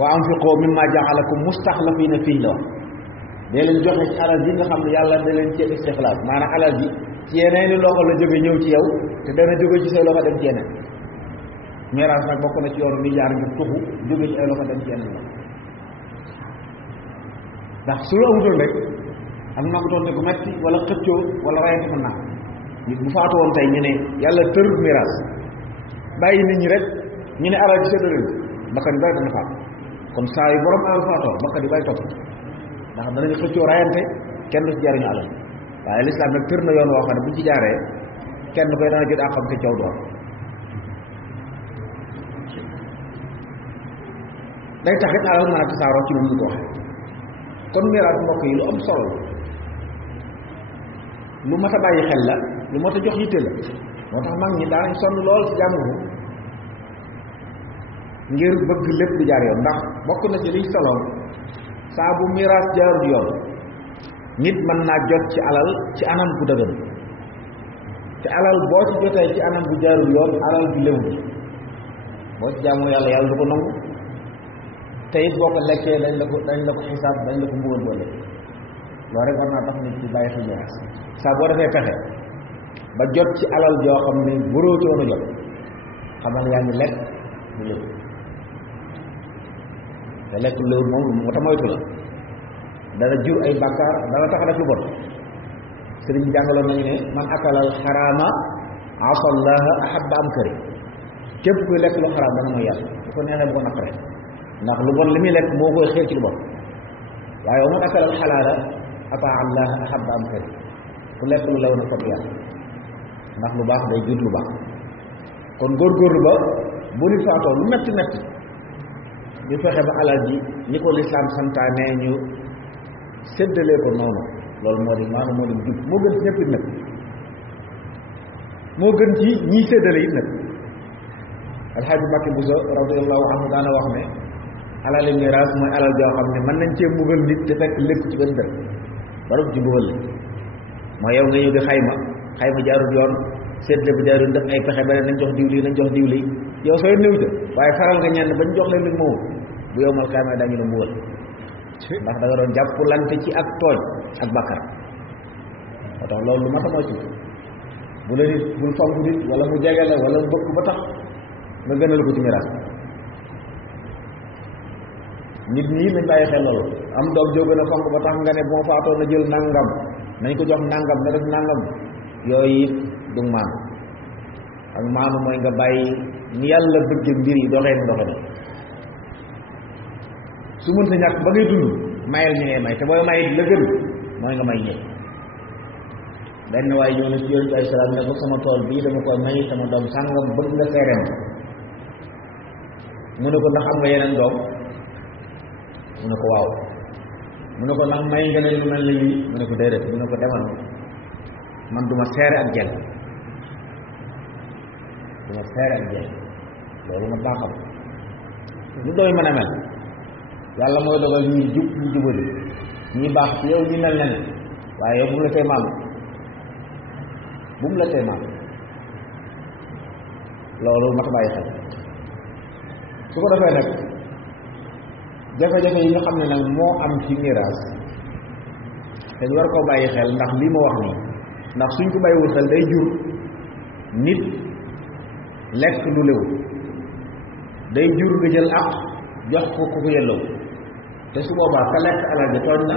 wa anfiqu mimma ja'alakum mustaxlafiina fiihi la wax dee leen joxe ci alal ji nga xam ne yàlla da leen ci istixlaaf maanaam alal ji ci yeneeni loxo la jóge ñëw ci yow te dana jóge ci say loxo dem ci yeneen miraas nag bokk na ci yoonu ni jaar ngir tuxu jóge ci ay loxo dem ci yeneen la ndax su la amutoon rek am na ko doon ne gu metti wala xëccoo wala rayante mën naa nit bu faatu woon tey ñu ne yàlla tër miraas bàyyi nit ñi rek ñu ne alal ji séddale bakkan yi bari dana faatu kon saa yu borom alal faatoo bakkan yi bari topp ndax danañu xëccoo rayante kenn du ci jariñu alal waaye lislaam nag tër na yoon woo xam ne buñ ci jaaree kenn koy dana jot àqam te coow doon day taxit alal mën a tasaaroo ci lu ñu ko waxee kon miraas mbokk yi lu am solo lu mat a bàyyi xel la lu mat a jox yitte la moo tax mag ñi daanañ sonn lool ci jàng ko ngir bëgg lépp di jaar yoon ndax bokk na ci liy solo saa bu miraas jaarul yoon nit mën naa jot ci alal ci anam bu dëgër te alal boo ci jotee ci anam bu jaarul yoon alal bu léwu boo ci jaamoo yàlla yàlla du ko nangu te it boo ko lekkee dañ la ko xisaab dañ la ko mbugal boole loolu rek war naa tax nit ci bàyyi xel miraas saa boo defee pexe ba jot ci alal joo xam ne waroo ci woon a jot xamal yaa ngi lekk lu léwu te lekk lu léwu moom moo tax moytu la dana jur ay bàkkaar dana tax a def lu bon sëriñ bi jàngaloon nañu ne man akalal xaraama asallaha ahabba am këri képp kuy lekk lu xaraam dana mooy yàlla bu ko neexee bu ko naqaree ndax lu bon li muy lekk moo koy xeer ci lu bon waaye wa man akalal xalaala ataa allaha ahabba am këri ku lekk lu lew na foog yàlla ndax lu baax day jur lu baax kon góorgóorlu ba bu nit faatoo lu metti metti ñu fexe ba alal ji ni ko lislaam santaane ñu séddalee ko noonu loolu moo di maanaam moo di jub moo gën ci ñëpp it nag moo gën ci ñiy séddale it nag alxaaji Mbàkke Buso radiyallahu anhu daana wax ne alali miraas mooy alal joo xam ne mën nañ cee mbugal nit te fekk lépp ci benn dër barab ci mbugal la mooy yow nga ñëw di xayma jaarul yoon séddale bi jaarul def ay pexe beneen nañ jox diw lii nañ jox diw lii yow sooy néew de waaye faral nga ñenn bañ jox leen li moom bu yow mal kaamee dañu la mbugal ndax da nga doon jàppulante ci ak tooñ ak bakkar moo tax loolu lu ma tax ci bu la nit bul fonk nit wala mu jege la wala mu bëgg ba tax nga gënal ko ci miraas nit ñi nañ bàyyi xel loolu am doom joo gën a fonk ba tax nga ne bu ma faatoo na jël nangam nañ ko jox nangam na def nangam yooyu it du maanu ak maanu mooy nga bàyyi ni yàlla bëgg mbir yi doxee ni doxe na su mënta ñàkk ba ngay dund mayal ñi ngay may te booy may la gën mooy nga may ñëpp benn waaye ñëw na ci yonent ay salaam ne ko sama tool bii dama koy may sama doom sàngam bëgg nga seereem mu ne ko ndax am nga yeneen doom mu ne ko waaw mu ne ko ndax may nga ne lu mel ni lii mu ne ko déedéet mu ne ko demal man duma seere ak jël duma seere ak jël loolu nga baaxam lu doy mën a mel yàlla mooy dogal ñi jub ñu jubali ñi baax ci yow ñi mel ne waaye yow bu mu la tee maam bu mu la tee maam loolu mat a bàyyi xel su ko defee nag jafe-jafe yi nga xam ne nag moo am ci miraas dañ war koo bàyyi xel ndax lii ma wax nii ndax suñ ko bàyyiwul xel day jur nit lekk lu léwu day jur nga jël ak jox ko ku ko yelloo te su boobaa ka lekk alal ji tooñ na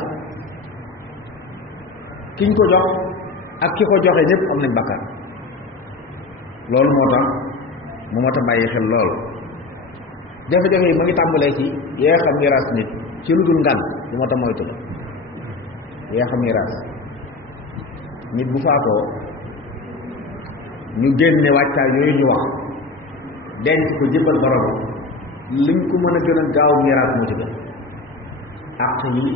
kiñ ko jox ak ki ko joxe ñëpp am nañ bakkaar loolu moo tax mu mat a bàyyi xel loolu jafe-jafe yi ma ngi tàmbalee ci yeex a miraas nit ci lu dul ngan lu mat a moytu la yeex a miraas nit bu faatoo ñu génne wàccaay yooyu ñu wax denc ko jëbbal borom liñ ko mën a gën a gaaw miraas moo ci gën àq yi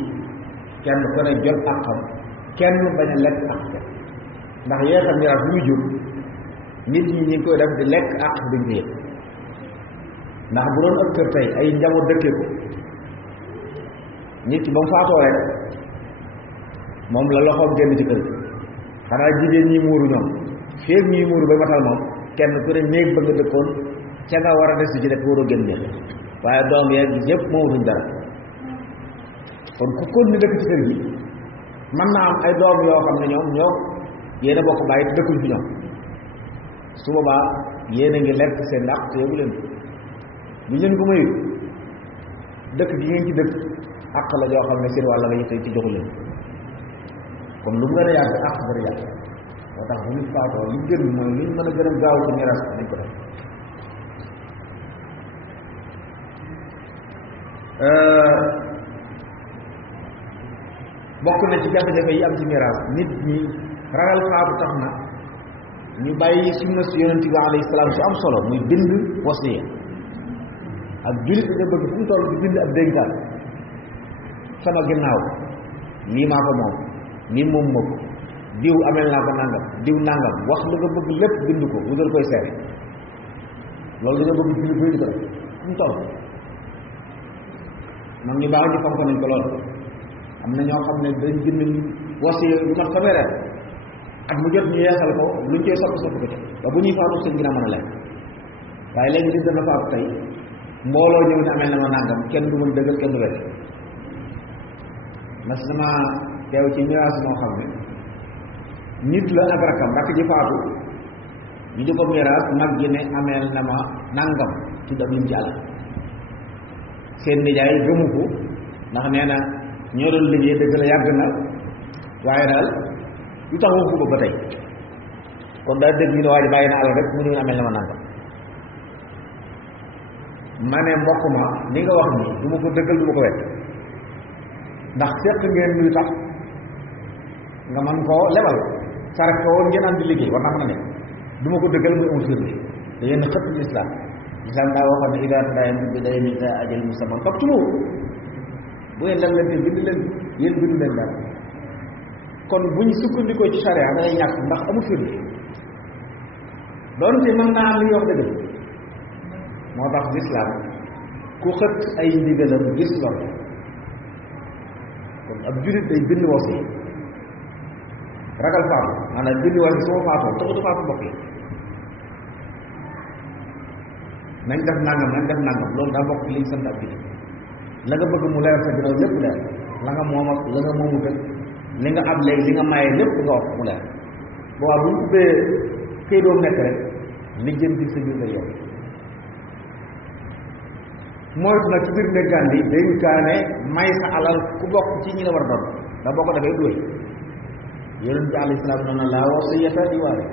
kenn ku ne jot àqam kenn bañ a lekk àq kenn ndax yeex a miraas bu muy jur nit ñi ngi koy def di lekk àq duñ ko yëg ndax bu doon ak kër tey ay njaboot dëkkee ko nit ki ba mu faatoo rek moom la loxoom génn ci kër xanaa jigéen ñi muuru ñoom féeg ñuy muuru ba matal moom kenn ku ne néeg ba nga dëkkoon ca nga war a des ci def waroo génn waaye doom yeeg ñëpp moomutuñ dara kon ku kon ni dëkk ci kër gi mën naa am ay doom yoo xam ne ñoom ñoo yéen a bokk bàyyi te dëkkuñ fi ñoom su boobaa yéen a ngi lekk seen dàq te yóbbu leen bu leen ko mayu dëkk gi ngeen ci dëkk àq la joo xam ne seen wàll nga yëpp ci joxu leen kon lu mu gën a yàgg àq gën a yàgg moo tax bu nit faatoo li gën mooy li ñu mën a gën a gaaw ci miraas nañ ko def bokk na ci jafe-jafe yi am ci miraas nit ñi ragal faatu tax na ñu bàyyi sunna si yonent bi alayhi salaam su am solo muy bind wasiya ak jullit nga bëgg fu mu toll di bind ab dénkaan sama ginnaaw lii maa ko moom nii moom ma ko diw amel naa ko nangam diw nangam wax lu nga bëgg lépp bind ko wutal koy seere loolu nga bëgg jullit bëri ko def fu mu toll man ñu baax ñu fonk nañ ko lool am na ñoo xam ne dañ bind wasiya lu mat fanweeri at mu jot ñu yeesal ko luñ koy sopp ko ca ba bu ñuy faatu seen dina mën a lekk waaye léegi nit dana faatu tey mbooloo ñëw ne amel na ma nangam kenn du mën dëggal kenn du wet mas sama teew ci miraas moo xam ne nit la ak rakam rakk ji faatu ñu di ko miraas mag ji ne ameel na ma nangam tudd am lim ci àll seen nijaay gëmu ko ndax nee na ñoo doon liggéey dëgg la yàgg na waaye daal lu tax waxu ko ba tey kon daal dégg ñu ne waa ji bàyyi na àll rek mu ñëw ameel na ma nangam ma ne mbokk ma li nga wax nii du ma ko dëggal du ma ko wet ndax seq ngeen luy tax nga man koo lebal sarax ko woon ngeen am di liggéey war naa mën a nekk du ma ko dëggal muy amul firnde da ngeen xët ci lislaam daa waxoon ne idaa tadaayantum bi daynin ilaa ajalin musamman faktubuuhu bu ngeen dem leen te bind leen yéen bind leen daal kon buñ sukkandikoo ci charia da ngay ñàkk ndax amul firnde doonte mën naa am li ñuy wax dëgg moo tax lislaam ku xët ay ndigalam gis lool kon ab jullit day bind wasi ragal faatu maanaam bind wasi su ma faatoo taxutu faatu mbokk yi nañ def nangam loolu daa bokk liñ sant ab jullit la nga bëgg mu leer sa ginnaaw lépp leer la nga moom ak la nga moomu dëkk li nga am léegi li nga maye lépp nga wax mu leer boobaa bu ñu ubbee këy doom nekk rek li jëm ci sa biir lay yow mooy nag ci biir ndénkaan bi dénkaane may sa alal ku bokk ci ñi la war a doon da boo ko defee duwee yonent bi alayhi salaam noonu laa wasiyata di waare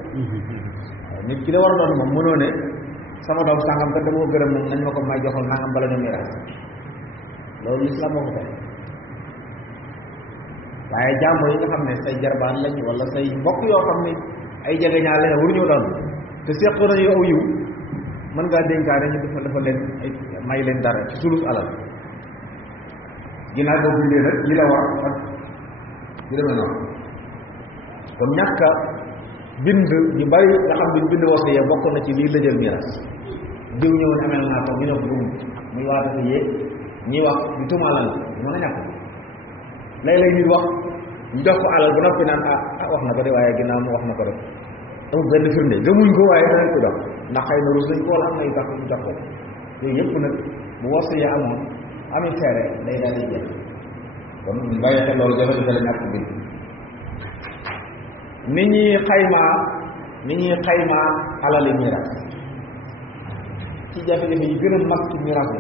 waaw nit ki la war a doon moom mënoo ne sama doom sàngam kat dama ko gërëm moom nañ ma ko may joxoon nangam bala ñu miraas loolu lislaam moo ko tere waaye jàmbur yi nga xam ne say jarbaan lañ wala say mbokk yoo xam ne ay jegeñaale lañ waruñoo doon te seq nañu aw yiw mën ngaa dénkaane ñu dafa leen ay may leen dara ci sulus alal ginnaaw boo bindee nag li la war ak li demee noonu kon ñàkk a bind ñu bari nga xam ne bind wasiya bokk na ci lii la jël miraas diw ñëwoon amel naa ko ñu ne ko muy waa dafa yéeg ñi wax di tumaalal mën a ñàkk léeg-léeg nit wax ñu jox ko alal bu noppi naan wax na ko de waaye ginnaaw mu wax na ko rek amul benn firnde gëmuñ ko waaye danañ ko jox ndax xëy na rus nañ ko wala am na yu tax ñu jox ko yooyu yëpp nag bu wasiya amoon ami seere day daal di jël kon ñu bàyyi xel loolu jafe-jafe la ñàkk bind ni ñuy xaymaa alali miraas ci jafe-jafe yi gën a mag ci miraas bi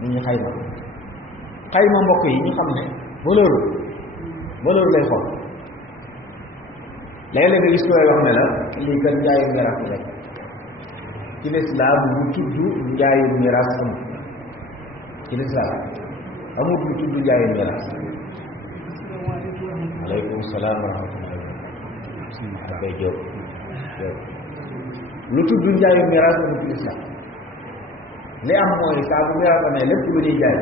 ni ñuy xayma mbokk yi ñu xam ne valeur lay xool léeg-léeg nga gis koy wax ne la lii kat njaayu miraas bi rek ci lislaam bu tudd njaayu miraas amul ci lislaam amul bu tudd njaayu miraas aleykum salaam wa rahmatullah koy jóg lu tudd njaayu miraas amul ci lislaam li am mooy saa bu miraas amee lépp lu ñuy jaay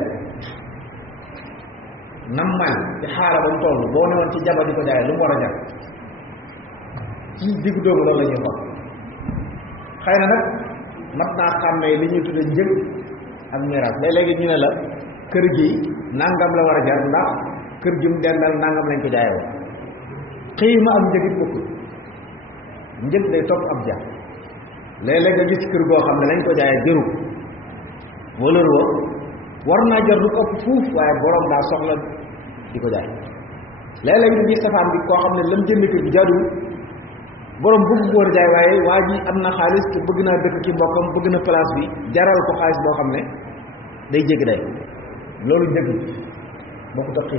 nam man ci xaara ba mu toll boo newoon ci jaba di ko jaay lu mu war a jar ci diggu doomu loolu la ñuy xool xëy na nag mat naa xàmmee li ñuy tudde njëg ak miraas léeg-léegi ñu ne la kër gi nangam la war a jar ndax kër jum dendal nangam lañ ko jaayoo xiima am njëgit bokk njëg day topp ab jaar léeg-léeg nga gis kër goo xam ne lañ ko jaayee jëru valeur woo war naa jar lu ëpp fuuf waaye borom daa soxla di ko jaay léeg-léeg nga gis safaan bi koo xam ne lam jënd kër bi jaaduwul borom bëgg ko war a jaay waaye waa ji am na xaalis te bëgg naa dëkk ci mbokkam bëgg na place bi jaral ko xaalis boo xam ne day jéggi day loolu njëg bokkut ak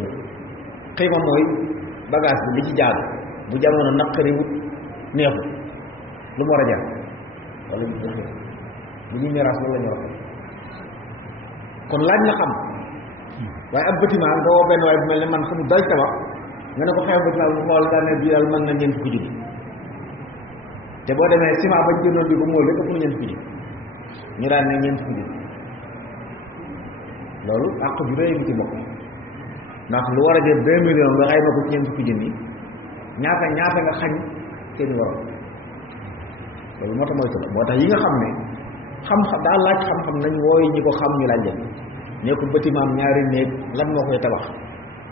xiima mooy bagage bi li ci jaadu bu jamono naqariwut neexut lu mu war a jar wala bu ñuy miraas loolu la ñu wax kon laaj na xam waaye ab bâtiment nga woo benn waaye bu mel ne man xamul dal tabax nga ne ko xew bâtiment bu xool daal ne bii daal mën na ñeent fukki junni te boo demee ciment bañ jëndoon bi ko mool rek ëpp na ñeent fukki junni ñu daan ne ñeent fukki junni loolu àq ju rëy bi ci bokk ndax lu war a jël 2 millions nga xayma ko ci ñeent fukki junni ñaata nga xañ seeni waroon loolu moo tax mooy solo moo tax yi nga xam ne xam-xam daa laaj xam-xam nañ wooyu ñi ko xam ñu laaj leen ne ko bâtiment ñaari néeg lan moo koy tabax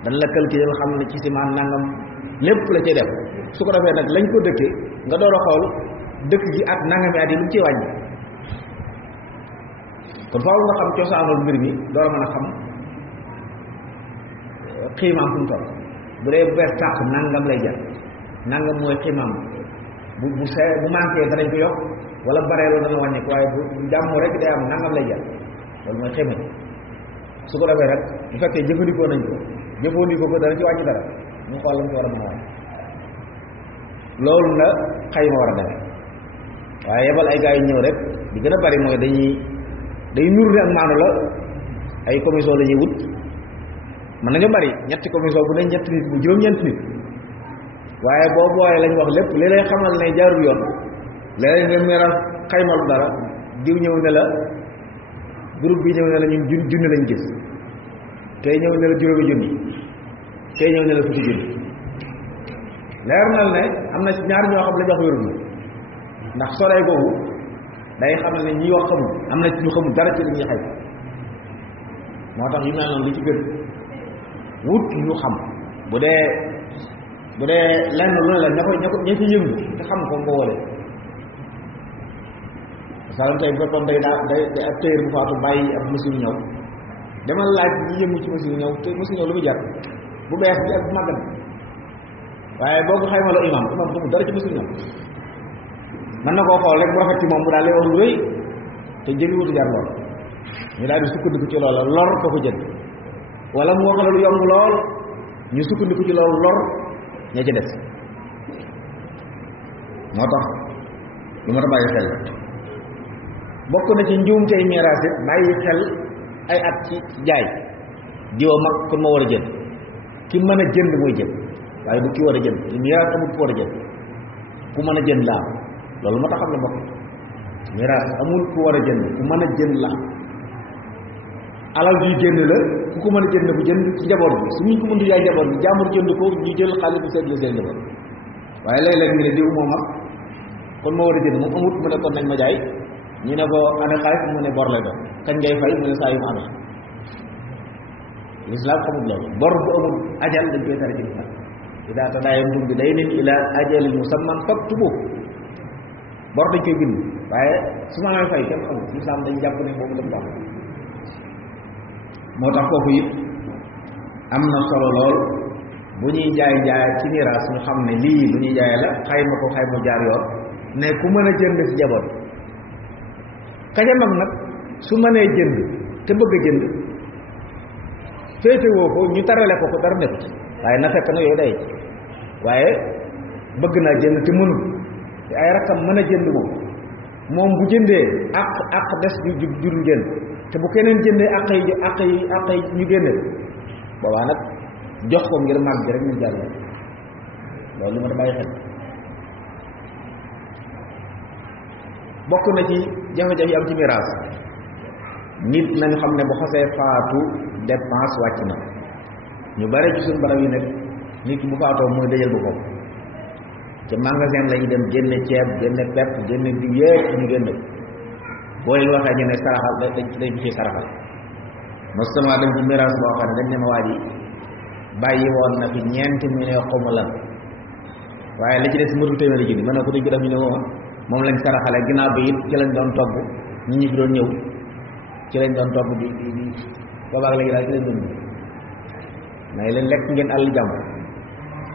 dañ la calculer xam ne ci ciment nangam lépp la cay def su ko defee nag lañ ko dëkkee nga door a xool dëkk ji at nangami at yi lu mu ciy wàññi kon faaw nga xam cosaanul mbir mi door a mën a xam xiimaam fu mu toll bu dee bu bees tàq nangam lay jar nangam mooy xiimaam bu manqué danañ ko yokk wala bareeloo dana wàññi ko waaye bu jàmm rek day am nangam lay jar loolu mooy xiima su ko defee rek bu fekkee jëfandikoo nañ ko jëfandikoo ko dana ci wàññi dara ñu xool la mu ci war a mën a wàññi loolu la xayma war a demee waaye yebal ay gars yu ñëw rek di gën a bari mooy day nur ne ak maanu la ay commission la ñuy wut mën nañu bari ñetti commission bu ne ñetti nit bu juróom-ñeenti nit waaye boo booyee lañ wax lépp li lay xamal ne jaarul yoon léeg-léeg nga meeral xaymalu dara diw ñëw ne la groupe bi ñëw ne la ñun junni lañ gis tey ñëw ne la juróomi junni tey ñëw ne la fukki junni leer na ne am na ci ñaar ñoo xam la jox wérul na ndax sorey boobu day xamal ne ñi wax xamul am na ci ñu xamul dara ci li ñuy xay moo tax yu mel noonu li ci gën wut ñu xam bu dee lenn lu ne la ña ci yëngu te xam ko nga wóole parce que tey bu fekkoon day ab téyër bu faatu bàyyi ab machine ñëw demal laaj ñi yëngu ci machine ñëw te machine ñëw lu mu jar bu bees bi ak bu màggat waaye boo ko xayma la imam xamul dara ci machine ñëw mën na koo xool rek bu rafet ci moom bu daal lay wax lu rëy te jëli wutu jar lool ñu daal di sukkandiku ci loola lor ko jënd wala mu wax la lu yomb lool ñu sukkandiku ci loolu lor ña ci des moo tax lu ma ta bàyyi xel bokk na ci njuumtey miraas it bàyyi xel ay at ci jaay diwa mag kon ma war a jënd ki mën a jënd mooy jënd waaye du ki war a jënd miraas amul ku war a jënd ku mën a jënd laa loolu moo tax xam ne mbokk miraas amul ku war a jënd ku mën a jënd laa alal juy génn la ku ko mën a jënd bu jënd ci njaboot bi su ñu ko mëntu yaay njaboot bi jàmbur jënd ko ñu jël xaalis bi seetlu seen njaboot waaye léeg-léeg ñu ne diw moom ak kon ma war a jënd moom amut mu ne kon nañ ma jaay ñu ne ko ane xaalis mu ne bor lay doon kañ ngay fay mu ne saa yu mu amee lislaam xamul loolu bor bu amul ajal dañ koy tere ci lislaam idaa tadaayantum bi daynin ilaa ajalin musamman faktubuuh bor dañ koy bind waaye su ma amee fay kenn xamul lislaam dañ jàpp ne boobu dafa baax moo tax foofu it am na solo lool bu ñuy jaay ci miraas ñu xam ne lii lu ñuy jaay la xayma ko xayma jaar yoon ne ku mën a jënd ci jaboot kaja mag nag su mënee jënd te bëgg a jënd féetewoo ko ñu tarale ko dara nekk waaye na fekk na yooyu day waaye bëgg naa jënd te mënul te ay rakkam mën a jënd moom bu jëndee àq des jurul jënd te bu keneen jëndee àq yi ñu génne boobaa nag jox ko ngir màgg rek ñu jàll loolu li ma da bàyyi xel bokk na ci jafe-jafe yi am ci miraas nit nañ xam ne bu xasee faatu dépense wàcc na ñu bare ci suñu barab yi nag nit bu faatoo mooy dëjal boppam ca magasin la ñu dem génne ceeb génne pepp génne diw yépp ñu génne boo leen waxee ñu ne saraxal dañ fi saraxal mos sama dem ci miraas boo xam ne dañ ne ma waa ji bàyyi woon na fi ñeenti million xawma lan waaye li ci des matul téeméeri junni mën na ko duñ ko def ñu ne moom lañ saraxale ginnaaw bi it ci lañ doon togg ñi ñi fi doon ñëw ci lañ doon togg di boobaag léegi daal ci lañ doon ñëw may leen lekk ngeen àll jàmm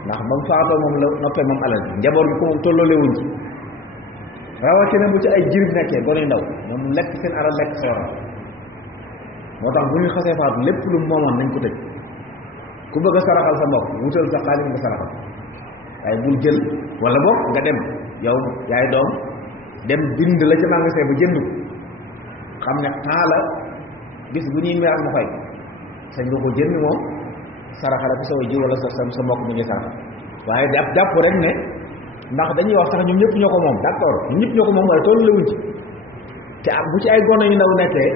ndax ba mu faatoo moom la noppee moom alal bi njaboot bi ko moom tolloolewuñ ci rawatina bu ci ay jirib nekkee gone ndaw ñoom lekk seen alal lekk seen moo tax bu ñu xasee faatu lépp lu moomoon nañ ko tëj ku bëgg a saraxal sa mbokk wutal sa xaalis nga saraxal waaye bul jël wala boog nga dem yow yaay doom dem bind la ca magasin ba jënd ko xam ne xaala bis bu ñuy miraas ma fay sañ nga ko jënd moom saraxale ko sa way ji wala sa mbokk mi ngi saraxal waaye jàpp rek ne ndax dañuy wax sax ñoom ñëpp ñoo ko moom d'accord ñoom ñëpp ñoo ko moom waaye toll lewuñ ci te ak bu ci ay gone yu ndaw nekkee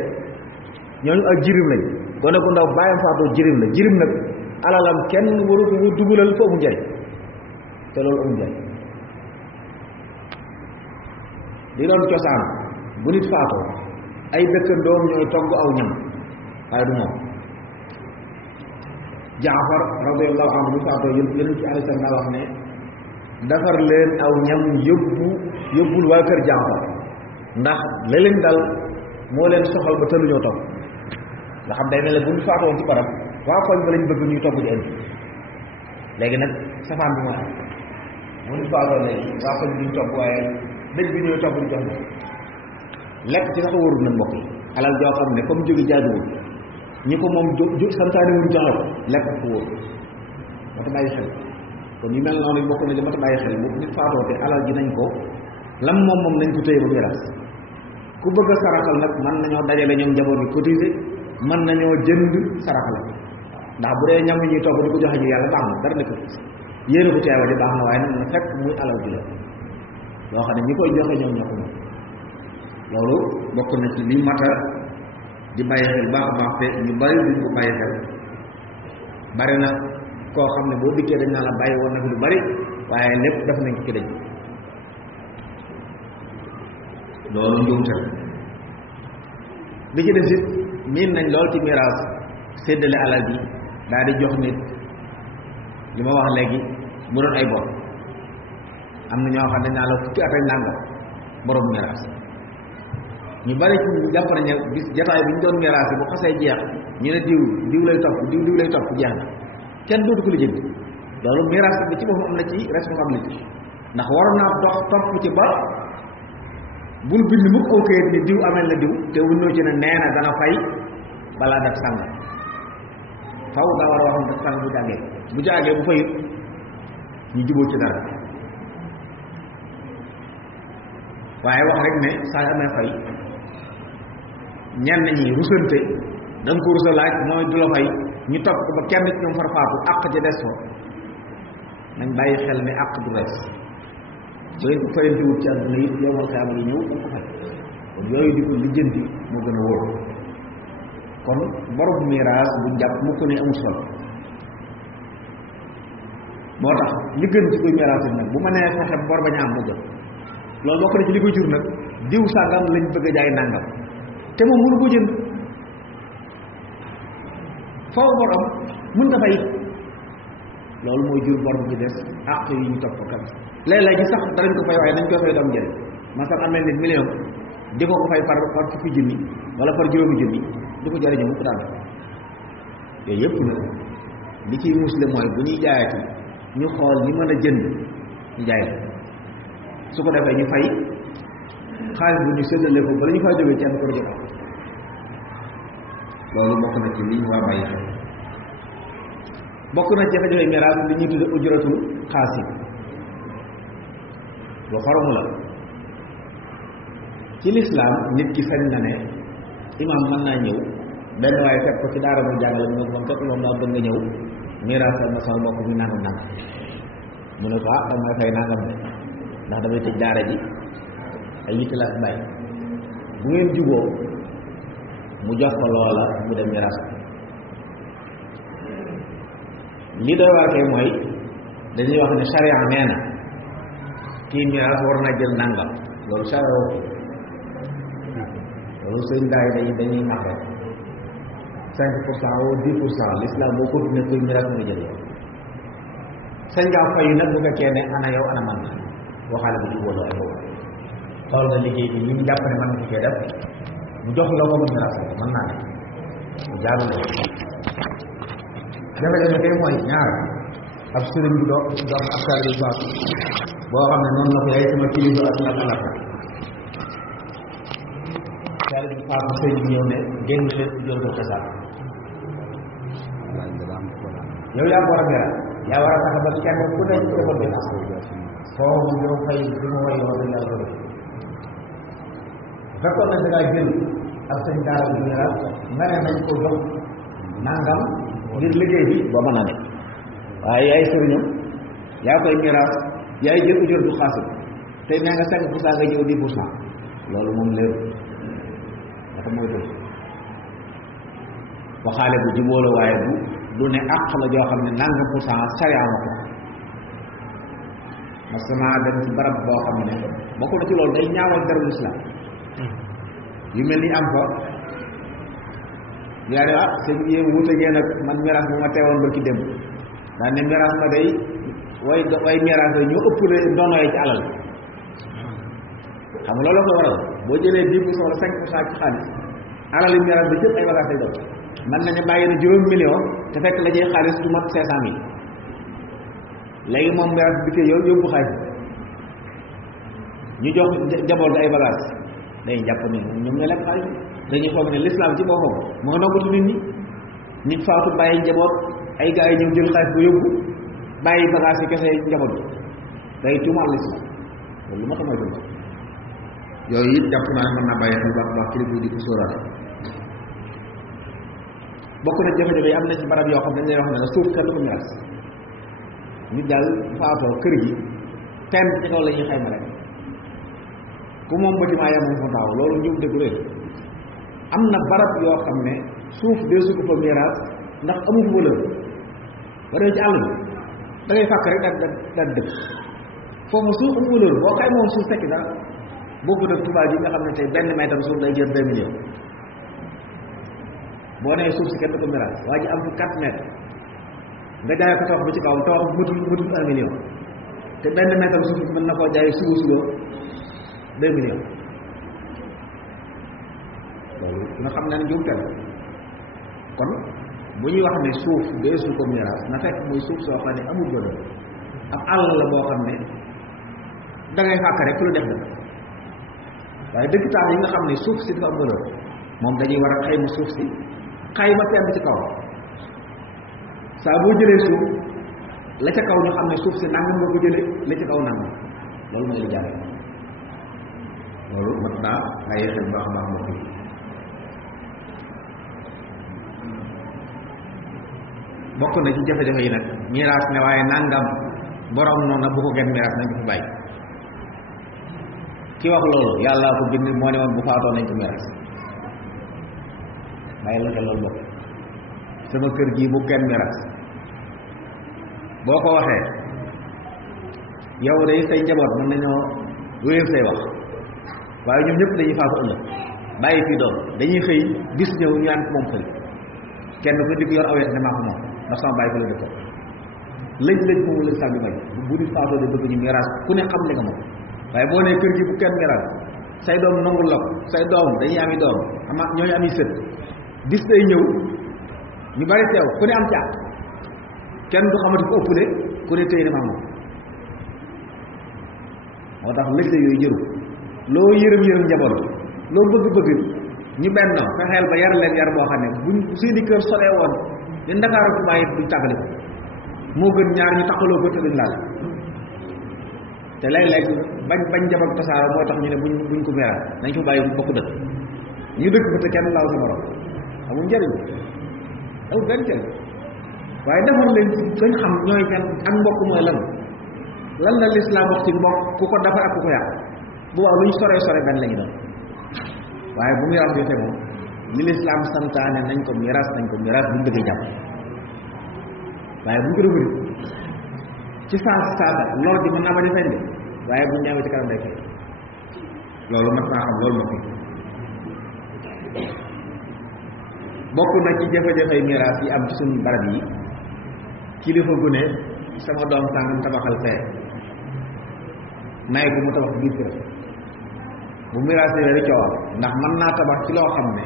ñooñu ak jirim lañ gone gu ndaw bàyyam faatoo jirim la jirim nag alalam kenn waru ko dugalal foofu njariñ te loolu amul njariñ li doon cosaan bu nit faatoo ay dëkkandoom ñooy togg aw ñam waaye du moom Jaafar radiyallahu anhu bu faatoo yéen ci alayhi salaam wax ne defar leen aw ñam yóbbul waa kër Jaafar ndax la leen dal moo leen soxal ba tëluñoo togg nga xam day ne la bu ñu faatoon ci barab waa koñ ba lañ bëgg ñuy togg di indi léegi nag safaan bi moo am bu ñu faatoon léegi waa koñ bi ñu togg waaye dëj bi ñuy togg di jox lekk ci sax wóorul nag mbokk yi alal joo xam ne comme jóge jaaduwul ñi ko moom santaane wuñ joxe ko lekk ko wóor moo tax bàyyi xel kon yu mel noonu bokk na li ma ta bàyyi xel bu nit faatoo te alal ji nañ ko lam moom nañ ko téye ba miraas ku bëgg a saraxal nag mën nañoo dajale ñoom njaboot bi cotiser mën nañoo jënd saraxal ndax bu dee ñam yi ñuy togg di ko joxe ñu yàlla baax na dara nekk yéene ko teewa di baax na waaye nag na fekk muy alal ji la loo xam ne ñi koy joxe ñoom ñoo ko moom loolu bokk na ci li mata di bàyyi xel baax a baax te ñu bari duñ ko bàyyi xel bari na koo xam ne boo dikkee dañ naa la bàyyi woon na fi lu bari waaye lépp def nañ ko ci dëj loolu njuumte la bi ci des it miin nañ lool ci miraas séddale alal bi daal di jox nit li ma wax léegi mu doon ay bor am na ñoo xam ne naa la fukki at ak nangam borom miraas ñu bari ci jàpp nañu bis jataay bi ñu doon miraas bu xasee jeex ñu ne diw lay topp diw lay topp jeex na kenn dootu ko lijjanti loolu miraas bi ci boppam am na ci responsabilité ndax waroon naa dox topp ci ba bul bind mukk aw kayit ni diw amel na diw te wunnoo ci ne nee na dana fay balaa def sàng faw daa war a waxam def sàng bu jàggee bu fayit ñu jubóo ci dara waaye wax rek ne saa amee fay ñenn ñi rusante da nga ko rusa laaj mooy du la fay ñu topp ko ba kenn ci ñoom far faatu àq ci des fa nañ bàyyi xel ne àq du res bu leen ko fayante wut ci àdduna it yow xaam yi ñëw da ko fay kon yooyu di ko lijjanti moo gën a wóor kon borom miraas bu jàpp mu ko ne amul solo moo tax li gën ci koy miraas nag bu ma nee fexe bor bañ a am mu gën loolu bokk na ci li koy jur nag diw sàngam lañ bëgg a jaay nàngam te moom mënu ko jënd faw bor am mën na fay loolu mooy jur bor bu ci des àq yi ñu topp ko kat léeg-léeg sax darañ ko fay waaye dañ koy fay doom njëriñ masalan amee nit million di ko fay par fukki junni wala par juróomi junni di ko jëriñu mu ko daan yooyu yëpp nag li ciy musle mooy bu ñuy jaayati ñu xool ñi mën a jënd ñu jaay la su ko defee ñu fay xaalis bu ñu séddale ko bala ñu fay jógee kenn ko jot loolu bokk na ci li ñu war bàyyi xel bokk na ci jafe-jafe miraas li ñuy tudde ujratul xaasib lu xoromu la ci lislaam nit ki sañ na ne imaam mën naa ñëw benn waaye fekk ko ci daara mu jàngale mu ne ko man kat moom daa bëgg nga ñëw miraasal ma sama mbokk mi nangam nangam mu ne ko ah danga may fay nangam de ndax damay tëj daara ji ay yitte la bàyyi bu ngeen juboo mu jox ko loola mu dem miraas li doy waar kay mooy dañuy wax ne charia nee na kii miraas war na jël nangam loolu charia woo loolu sëñ daay dañuy nax rek 5% wala 10% l'islam boo continué kuy miraas nga jël yow sañ ngaa fayu nag bu fekkee ne ana yow ana man waxaale bi ci wóolu ay boobu xool nga liggéey bi li mu jàpp ne mën nga cee def mu jox la ko mu miraas la mën naa ne mu jaaru la jafe-jafe kay mooy ñaar ab sëriñ bi doo ab taal bi faatu boo xam ne noonu la ko yaay sama kilifa ak la alaka taal bi faatu sëriñ bi ñëw ne génn leen jël ko xesaat yow yaa ko war a miraas yaa war a tax ba kenn ku nekk ci defal benn foofu yow fay bi ma way yow dañ laa ko def fekkoon na da ngaa jël ak sëñ daara bi miraas nga ne nañ ko jox nangam ngir liggéey bi ba mën a ne waaye yaay sëriñam yaa koy miraas yaay jël ujur du xaasib tey nee nga 5% nga ñëw 10% loolu moom léeru dafa mooy tëj waxaale bu jubóo la waaye du ne àq la joo xam ne nangam % sariya ma ko parce que maa dem ci barab boo xam ne bokk na ci loolu day ñaawal deru islam yu mel ni am fa yaa ne sëñ bi yéen wuute ngeen ak man miraas bi ma teewoon ba ci démb daa ne miraas ma day way miraas la ñoo ëpp de ndonoyee ci alal xam nga loolu ko waral boo jëlee 10% wala 5% ci xaalis alal yi miraas bi yëpp ay bagages lay doon man nañu bàyyi na 5 millions te fekk la ñuy xaalis du mat 500 000 léegi moom miraas bi ke yow yóbbu xaalis ñu jox jaboot ay bagages dañuy jàpp ne ñoom ñoo lekk xaalis dañuy foog ne l'islam ci boppam moo nangatu nit ñi nit faatu bàyyi njaboot ay gars yi ñëw jël xaalis bu yóbbu bàyyi bagages yi kese njaboot bi day tuumaal l'islam loolu lu ma xamal dund yooyu it jàpp naa ne mën naa bàyyi xel baax baax kilifa yi di ko sóoraale bokk na jafe-jafe yi am na ci barab yoo xam dañ lay wax ne la suuf kenn du ko miraas nit daal faatoo kër gi fenn ci kaw la ñuy xayma rek ku moom bâtiment yaa moom fa taaw loolu njub dëgg réer am na barab yoo xam ne suuf dee su ko fa miraas ndax amu fa valeur ba dee ci àll bi da ngay fàkk rek daal dëkk foofu suuf amu valeur boo xayma woon suuf tekki dara boobu nag tubaab yi nga xam ne tey benn mètre suuf day jël 2 millions boo nee suuf si kenn du ko miraas waa ji am fi 4 mètres nga jaay ko tawax bi ci kaw tawax mutul 1 million te benn mètre suuf si mën na koo jaay suba 2 millions loolu nga xam ne ne juum kenn kon bu ñuy wax ne suuf deesu ko miraas na fekk muy suuf soo xam ne amul valeur ab àll la boo xam ne da ngay fàkk rek ku lu def def waaye dëkk taax yi nga xam ne suuf si dafa am valeur moom dañuy war a xayma suuf si xayma fenn ci kaw saa boo jëlee suuf la ca kaw ñu xam ne suuf si nangam nga ko jëlee la ca kaw nangam loolu mooy li jàll loolu mat naa bàyyi xel baax a baax mbokk yi bokk na ci jafe-jafe yi nag miraas ne waaye nangam borom noonu bu ko genn miraas nañ ko fi bàyyi ki wax loolu yàlla ko bind moo ne woon bu faatoo nañ ko miraas bàyyi la xel loolu bokk sama kër gii bu kenn miraas boo ko waxee yow day say njaboot mën nañoo wéyal say wax waaye ñoom ñëpp dañuy faatu ëllëg bàyyi fii doom dañuy xëy bis ñëw ñu naan ko moom xëy kenn ku dikk yor aweet ne maa ko moom ndax sama bàyyi ko la dëkk lëj moomu la sàmbi may bu nit faatoo de bëgg ñu miraas ku ne xam li nga moom waaye boo nee kër gi bu kenn miraas say doom nangul la ko say doom dañuy ami doom ama ñooñu ami sët bis day ñëw ñu bari teew ku ne am caat kenn du xamati ko ëppale ku ne tey ne maa moom moo tax lëj la yooyu jëru loo yërëm njaboot loo bëgg ñu benn fexeel ba yar leen yar boo xam ne buñ seeni kër solee woon ni Ndakaaru Tuubaa yi duñ tàggale ko moo gën ñaar ñu taxaloo ko te duñ laal te léeg-léeg bañ njaboot tasaaroo moo tax ñu ne buñ ko miraas nañ ko bàyyi bokk dëkk ñu dëkk ba te kenn laal sa morom amul njëriñ amul benn njëriñ waaye defal leen ci dañ xam ñooy kenn ak mbokk mooy lan la lislaam wax ci mbokk ku ko defar ak ku ko yàq bu waaw lu ñu sore benn la ñu doon waaye bu miraas jotee moom li lislaam santaane nañ ko miraas buñ bëggee jàpp waaye buñ ko defee ci saasa lool di mën naa ba di feeñ de waaye buñ ñaamee ci kanam day feeñ loolu mat naa xam loolu ma fi bokk na ci jafe-jafey miraas yi am ci suñu barab yi kilifa gu ne sama doom sàngam tabaxal fee may ko mu tabax biir kër bu miraas yi rek coowal ndax mën naa tabax ci loo xam ne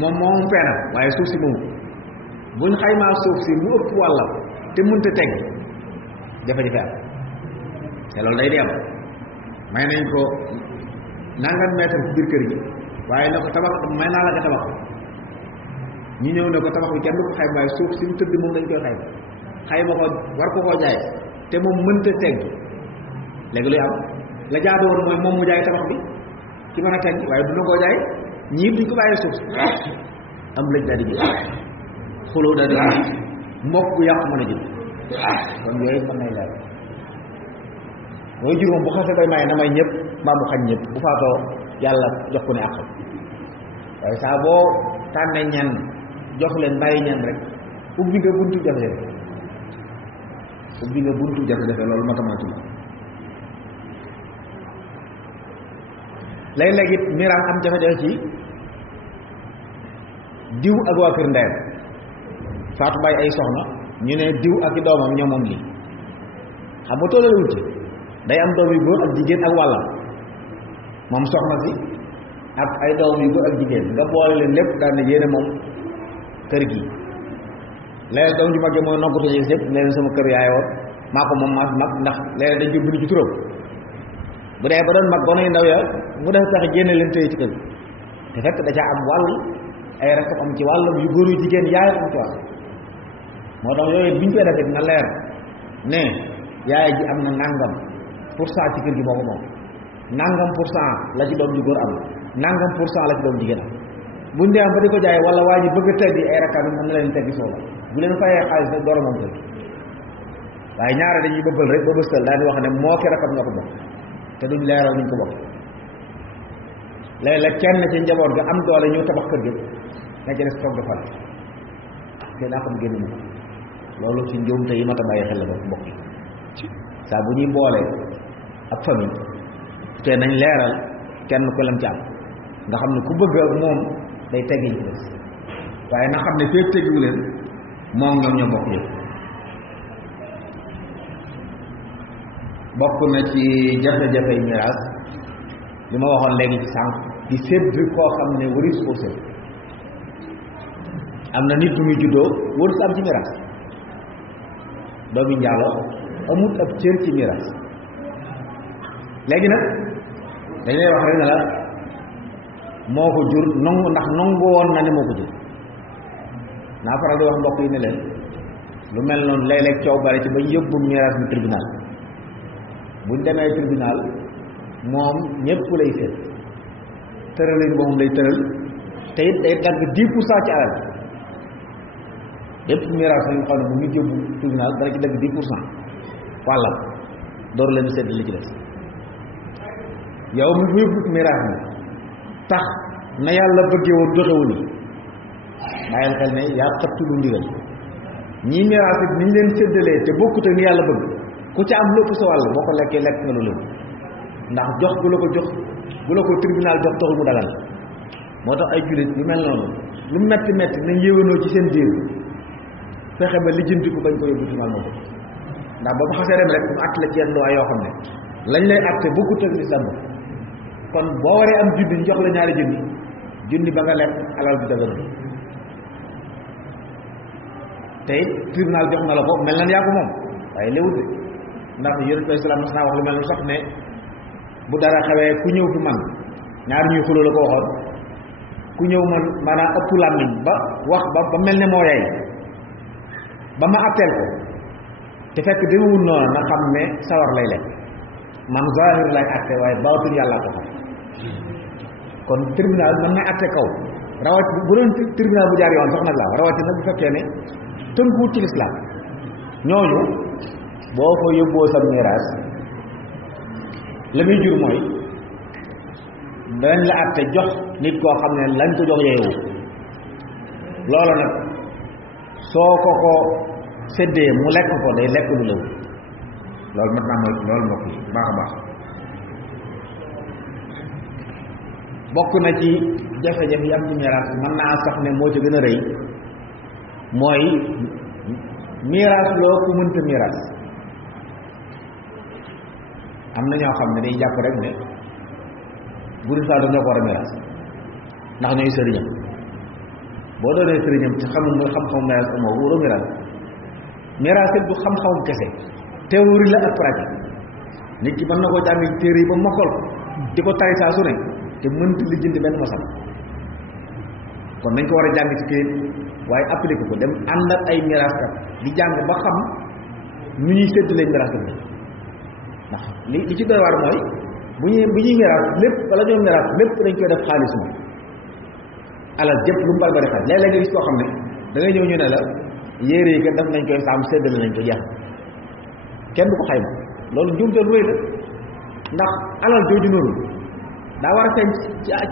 moom moomu feena waaye suuf si moom buñ xaymaa suuf si mu ëpp wàlla te mënta teg jafe-jafe am te loolu day di am may nañ ko nangam mètre ci biir kër gi waaye na ko tabax may naa la nga tabax ñu ñëw ne ko tabax bi kenn du ko xayma waaye suuf si mu tëdd moom dañ koy xayma ko war ko koo jaay te moom mënta teg léegi luy am la jaadu woon mooy moom mu jaay tabax bi ci mën a teg waaye duna koo jaay ñii duñ ko bàyyee suuf si am lëj daal di gis xuloo daal di gis mbokk bu yàqu mën a jël kon yooyu mën nay leer mooy jur moom bu xasee bay maye na may ñëpp mbaa mu xañ ñëpp bu faatoo yàlla jox ko ne àq waaye saa boo tànnee ñenn jox leen bàyyi ñenn rek ubbi nga buntu jafe-jafe ubbi nga buntu jafe-jafe loolu matamatu léeg-léeg it miraas am jafe-jafe ci diw ak waa kër ndeyam faatu bàyyi ay soxna ñu ne diw ak i doomam ñoo moom lii xam nga tollalewul ci day am doom yu góor ak jigéen ak wàllam moom soxna si ak ay doom yu góor ak jigéen nga boole leen lépp daal ne yéene moom kër gi léeg doom ju mag mooy noggatu ci yëpp ne leen sama kër yaayoo maa ko moom maa mag ndax léeg dañ ko bind ci turam bu dee ba doon mag gone yu ndaw ya mu def tax génne leen tëye ci kër te fekk da caa am wàll ay rakam am ci wàllam yu góor yu jigéen yaay am ci wàll moo tax yooyu bi ñu koy defee dina leer ne yaay ji am na nangam pour cent ci kër gi moo ko moom nangam pour cent la ci doom ju góor am nangam pour cent la ci doom jigéen am buñ dee am ba di ko jaay wala waa ji bëgg a teggi ay rakam yi mën na leen teggi soola bu leen fayee xaalis rek door a moom kër gi waaye ñaare dañuy bëggal rek ba bëstal daal di wax ne moo ki rakam nga ko bokk te duñ leeral niñ ko bokk léeg-léeg kenn ci njaboot ga am doole ñu tabax kër gi nga ci des toog defal te daa xam génn ñu loolu ci njuumte yi mat a bàyyi xel la ba mbokk yi saa bu ñuy boolee ak famille te nañ leeral kenn ku lam ci am nga xam ne ku bëgg moom day teggi ci des waaye na xam ne fépp teggiwu leen moom ñoom ñoo bokk yëpp bokk na ci jafe-jafe yi miraas li ma waxoon léegi ci sànq di sédd koo xam ne waris koo sédd am na nit bu muy juddoo warus am ci miraas doomi njaaloo amut ab cër ci miraas léegi nag dañ lay wax rek ne la moo ko jur nangu ndax nangu woon na ne moo ko jur naa faral di wax mbokk yi ne leen lu mel noonu léeg-léeg coow bari ci ba yóbbu miraas mi tribunal buñ demee tribunal moom ñëpp lay seet tëralin boobu lay tëral te it day dagg 10% ci alal yëpp miraas yi nga xam ne bu ñu yóbbu tribunal dara ci dagg 10% walla door leen seet li ci des yow mi bu yóbbu miraas mi tax na yàlla bëggee woon joxewu ni bàyyil xel ne yaa xattu lu ndigal ñii miraas it ni ñu leen séddalee te bokkut ak ni yàlla bëgg ku ci am lépp sa wàll boo ko lekkee lekk nga lu lépp ndax jox bu la ko jox bu la ko tribunal jox taxul mu dagal moo tax ay jullit yu mel noonu lu metti metti nañ yéwénoo ci seen biir fexe ba lijjanti ko bañ ko yóbbu tribunal moo ko ndax ba mu xasee dem rek mu àtt la ci yenn loi yoo xam ne lañ lay àtte bokkut ak lislam kon boo waree am junni ñu jox la ñaari junni ba nga lekk alal bi dagal te it tribunal jox na la ko mel na yaa ko moom waaye léwut de ndax yonent bi salaam mas naa wax lu mel ni sax ne bu dara xewee ku ñëw fi man ñaar ñuy xuloo la ko waxoon ku ñëw man maanaam ëpp làmmiñ ba wax ba mel ne moo yay ba ma atteel ko te fekk déwul noonu na xam ne sawar lay lekk man zahir lay atte waaye baatul yàlla ko xam kon tribunal mën na atte kaw rawat bu doon tribunal bu jaar yoon sax nag laa rawati nag bu fekkee ne tënkuwut ci lislaam ñooñu boo ko yóbboo sa miraas la muy jur mooy dañ la àtte jox nit koo xam ne lañ ko jox yeewu loolu nag soo ko séddee mu lekk ko day lekk lu lëw loolu mat naa mooy loolu mbokk yi baax a baax bokk na ci jafe-jafe yi am ci miraas mën naa sax ne moo ci gën a rëy mooy miraas loo ku mënta miraas. am na ñoo xam ne day jàpp rek ne bu dul saa ñoo ko war a miraas ndax ñooy sëriñam boo doonee sëriñam ci xamul nga xam-xam miraas amoo wóoroo miraas. miraas it du xam-xamum kese théorie la ak pratique nit ki mën na koo jàng téere yi ba mokkal di ko tari saa su ne te mënta lijjanti benn masal kon nañ ko war a jàng ci këyit waaye appliqué ko dem ànd ak ay miraaskat di jàng ba xam nu ñuy séddalee miraas bi ndax li ci doy waar mooy bu ñuy miraas lépp wala ñoo miraas lépp dañ koy def xaalis moom alal jëpp lu mu bari bari xaalis léeg-léeg nga gis koo xam ne da ngay ñëw ñu ne la yére yi kat def nañ koy saam séddale nañ ko jeex kenn du ko xayma loolu njuumte lu rëy la ndax alal jooju noonu daa war a feeñ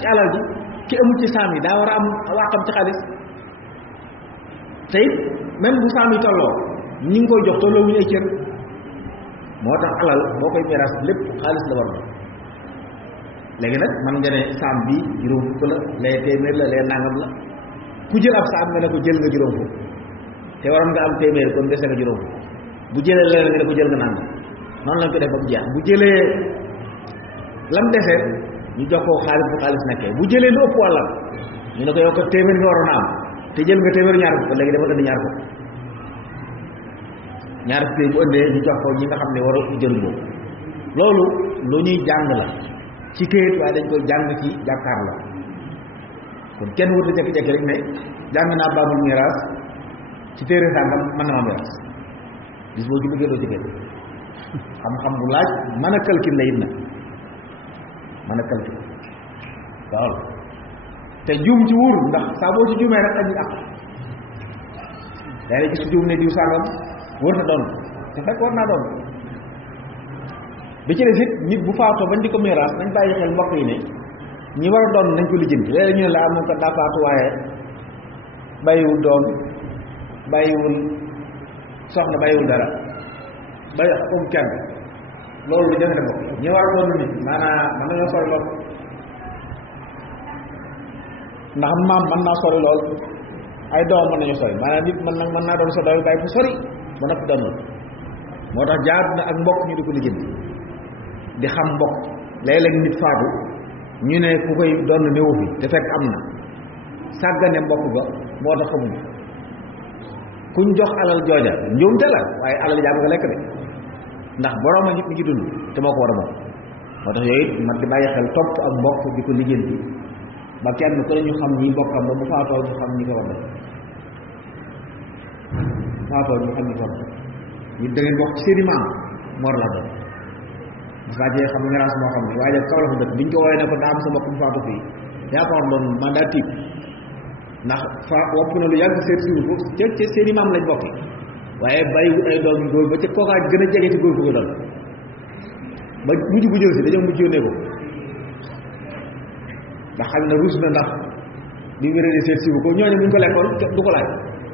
ci alal ji ki amul ci saam yi daa war a am waaqam ci xaalis te it même bu saam yi tolloo ñi ngi koy jox tolloo wuñu ay cër moo tax alal boo koy miraas lépp xaalis la war a léegi nag man nga ne saam bi juróom fukk la lee téeméer la lee nangam la ku jël ab saam nga ne ko jël nga juróom fukk te waroon nga am téeméer kon dese nga juróom fukk bu jëlee leneen nga ne ko jël nga nangam noonu lañ ko def ba mu jeex bu jëlee lam dese ñu jox ko xaalis bu xaalis nekkee bu jëlee lu ëpp wàllam ñu ne ko yow ko téeméer nga waroon a am te jël nga téeméer ñaar fukk léegi dama indi ñaar fukk ñaar fukk bu ëndee ñu jox ko ñi nga xam ne war a jël boobu loolu lu ñuy jàng la ci këyit waaye dañ koy jàng ci jàkkaar la kon kenn wut a jekki-jekki rek ne jàng naa baabul miraas ci téere sàngam mën na ma miraas bis boo ci bëggee doo ci génn xam-xam bu laaj mën a calcul la it nag mën a calcul waaw te juum ci wóor ndax saa boo ci juumee rek dañuy àq day gis juum ne diw sàngam wër na doon te fekk war naa doon bi ci des it nit bu faatoo bañ di ko miraas nañ bàyyi xel mbokk yi ne ñi war a doon nañ ko lijjanti léeg-léeg ñu ne la am na ko daa faatu waaye bàyyiwul doom bàyyiwul soxna bàyyiwul dara bàyyi comme kenn loolu lu jafe bokk ñi war a doon nit maanaam mën nañoo sori lool ndax maam mën naa sori lool ay doom mën nañu sori maanaam nit mën naa doon sa doom bàyyi fu sori ba noppi doonul moo tax jaar na ak mbokk ñu di ko lijjanti di xam mbokk léeg-léeg nit faatu ñu ne ku koy doon néewu fi te fekk am na sàggane mbokk ga moo tax xamuñu kuñ jox alal jooja njuumte la waaye alal jàmm nga lekk de ndax borom a nit mi ngi dund te moo ko war a bokk moo tax yooyu man di bàyyi xel topp ak mbokk di ko lijjanti ba kenn ku ne ñu xam ñi mbokkam ba bu faatoo ñu xam ñi ko war a faatoo ñu xam ñi ko war a nit da ngeen bokk ci seeni maam mor la doon parce que xam nga moo xam ne waaye kaw la fa dëkk biñ ko woowee ne ko daa am sa mbokk mu faatu fii yaa ko war doon man daa tiit ndax fa wopp na lu yàgg seet siwu ko ca seeni maam lañ bokk waaye bàyyiwul ay doom yu góor ba ca kookaa gën a jege ci góor fu ko doon ba mujj bu jël si dañoo mujj yónnee ko ndax xam na ruus na ndax bi nga réeré seet siwu ko ñooñu buñ ko lekkoon du ko laaj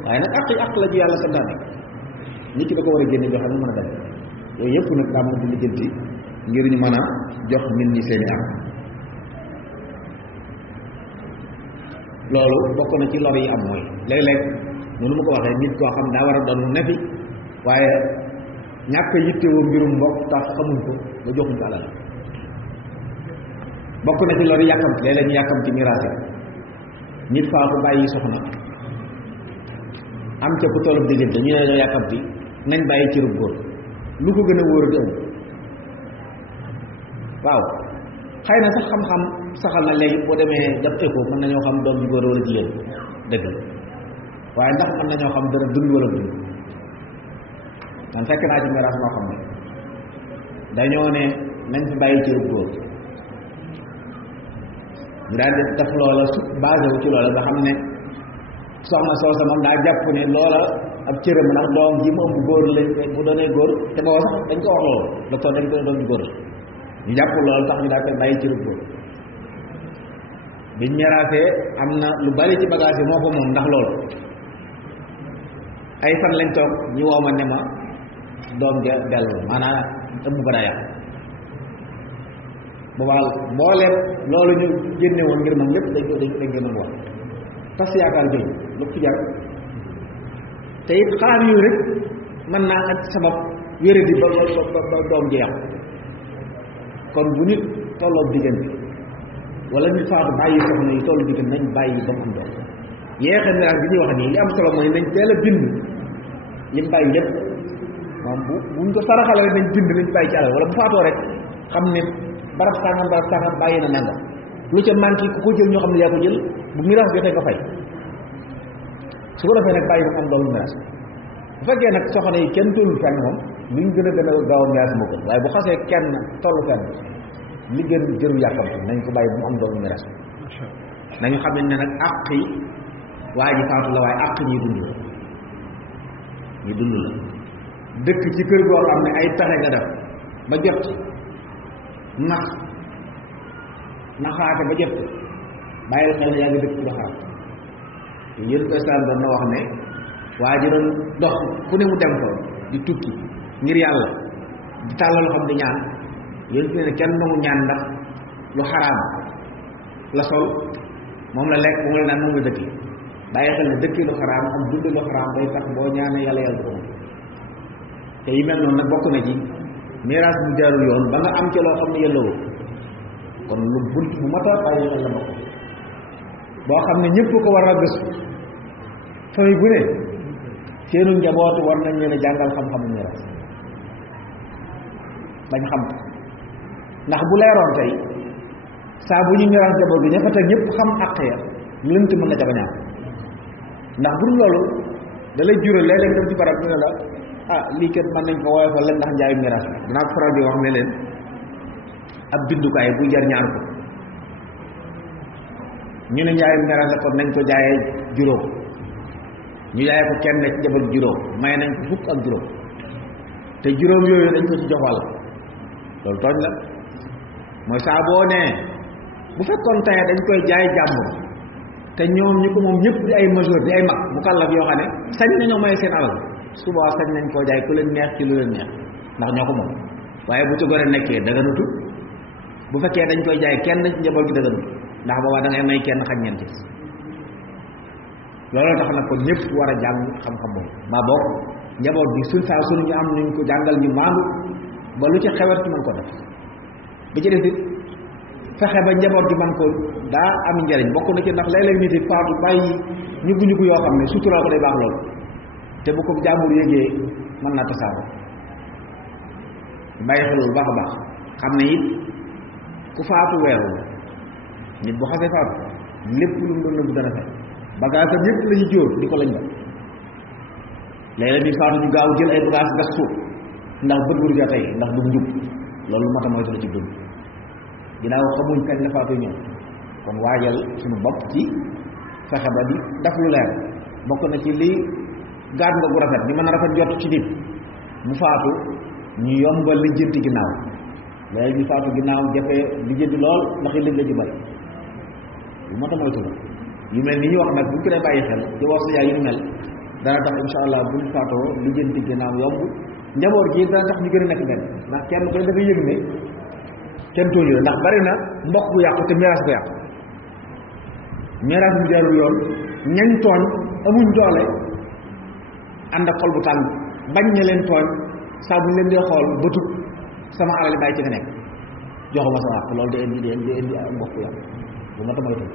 waaye nag àq la ju yàlla santaane nit ki da ko war a génne joxe mu mën a dem yooyu yëpp nag daa mën di lijjanti ngir ñu mën a jox nit ñi seeni am loolu bokk na ci lor yi am mooy léeg-léeg noonu ma ko waxee nit koo xam daa war a doon ne fi waaye ñàkk a yittewoo mbirum mbokk tax xamuñ ko ba joxuñ ko alal bokk na ci lor yi yàkkamti léeg-léeg ñu yàkkamti miraas nit faatu bàyyi soxna am ca ku tollub diggante ñu ne dañoo yàkkamti nañ bàyyi cërub góor lu ko gën a wóor di am waaw xëy na sax xam-xam saxal na léegi boo demee def écho mën nañoo xam doom ji góor wala jigéen dëgg la waaye ndax mën nañoo xam dara dund wala dund man fekk naa ci miraas moo xam ne dañoo ne nañ fi bàyyi cërub góor ñu daal di def loola su basé wu ci loola nga xam ne soxna soosa moom daa jàpp ne loola ab cëram ndax doom ji mu ëmb góor la bu doonee góor te booba sax dañ ko wax loolu docteur dañ ko doom ji góor la ñu jàpp loolu tax ñu daal koy bàyyi cërub góor biñ miraasee am na lu bari ci bagage yi moo ko moom ndax loolu ay fan lañ toog ñu woo ma ne ma doom ja dellu maanaam ëmb ba daa yàqu boobaa mbooleem loolu ñu génne woon ngir man lépp dañ ko mën wax tas yaakaar jooju lu ko jar te it xalaat yooyu rek mën naa ak sabab wére di ba doom ji yàqu kon bu nit tolloo diggante wala nit faatu bàyyi soxna yi tollu diggante nañ bàyyi ba mu am doom yeexe miraas bi ñuy wax nii li am solo mooy nañ teel a bind lim bàyyi lépp moom buñ ko saraxale rek nañ bind nañ bàyyi ci alal wala bu faatoo rek xam ne barab sàngam bàyyi na nangam lu ca manqué ku ko jël ñoo xam ne yaa ko jël bu miraas jotee nga fay su ko defee nag bàyyi ba am doomul miraas bu fekkee nag soxna yi kenn tollu fenn moom lu ñu gën a gaaw a miraas moo gën waaye bu xasee kenn tollu fenn li gën jëru yàkkamti nañ ko bàyyi bu mu am doomul miraas nañu xam ne nag àq yi waa ji faatu la waaye àq ñi dund la dëkk ci kër goo xam ne ay pexe nga def ba jot naxaate ba jot bàyyi xel ne yaa ngi dëkk ci doxaat te yéen président doon na wax ne waa ji doon dox fu ne mu dem ko di tukki ngir yàlla di tàllal xam di ñaan yéen fi ne kenn nangu ñaan ndax lu xaraam la sol moom la lekk moom la naan moom la dëkki bàyyi xel ne dëkki lu xaraam ak dund lu xaraam day tax boo ñaanee yàlla ko te yi mel noonu nag bokk na ci miraas bu jaarul yoon ba nga am ci loo xam ne yellawul kon lu bu mat a bàyyi xel la bokk boo xam ne ñëpp ko war a gëstu famille bu ne seenu njaboot war nañ leen a jàngal xam-xamu miraas bañ xam ndax bu leeroon tey saa bu ñu miraas njaboot bi ña fa teg ñëpp xam àq ya lënt mën na ca bañ a am ndax bu dul loolu da lay jural léeg-léeg dem ci barab ñu ne la ah lii kat mën nañ ko woyofal leen ndax njaayu miraas bi dinaa ko faral di wax ne leen ab bindukaay buy jar ñaar ko ñu ne njaayu miraas la kon nañ ko jaayee juróom ñu jaayee ko kenn ci njaboot juróom may nañ ko fukk ak juróom te juróom yooyu dañ ko ci jox wàll loolu tooñ la mooy saa boo nee bu fekkoon tey dañ koy jaay jàmbur te ñoom ñu ko moom ñëpp di ay majeur di ay mag mu kàllaf yoo xam ne sañ nañoo maye seen alal suba sañ nañ koo jaay ku leen neex ci lu leen neex ndax ñoo ko moom waaye bu ci gone nekkee dëgganatu bu fekkee dañ koy jaay kenn ci njaboot gi dëgganatu ndax boobaa da ngay may kenn xañ ñeen ci loolu tax nag kon ñëpp war a jàng xam-xam boobu maa bokk njaboot bi suñ saa suñu ñu am nañ ko jàngal ñu maandu ba lu ci xewet mën ko def bi ci def it fexe ba njaboot gi man ko daa am njariñ bokk na ci ndax léeg-léeg nit it faatu bàyyi ñuggu yoo xam ne sutura ko day baax loolu te bu ko jàmbur yégee mën naa tasaaroo bàyyi xel loolu baax a baax xam ne it ku faatu weeru nit bu xasee faatu lépp lu mu doon nëbb dana fay bagage am yëpp la ñu jóor di ko lañ ba léeg-léeg nit faatu ñu gaaw jël ay bagage gas suuf ndax bëggul ja tey ndax du njub loolu moo tax mooy la ci dund ginnaaw xamuñ kañ la faatu ñëw kon waajal suñu bopp ci fexe ba di def lu leer bokk na ci lii gaat nga gu rafet di mën a rafet jot ci nit mu faatu ñu yombal lijjanti ginnaaw léegi ñu faatu ginnaaw jafe lijjanti lool ndax yi lañ la ji bari lu moo tax moytu la yu mel ni ñu wax nag buñ ko dee bàyyi xel ci wax sa yaay yu mel dana tax insha allah buñ faatoo lijjanti ginnaaw yomb njaboot gi dana tax ñu gën a nekk benn ndax kenn koy dafa yëg ne kenn tooñu la ndax bari na mbokk bu yàqu te miraas bu yàqu miraas bu jarul yoon ñañ tooñ amuñ doole ànd ak xol bu tàng bañ ña leen tooñ saa bu ñu leen dee xool bëtut sama alal bàyyi ci nga nekk joxuma sama àq loolu di indi mbokk bu yàqu bu ma tamaytu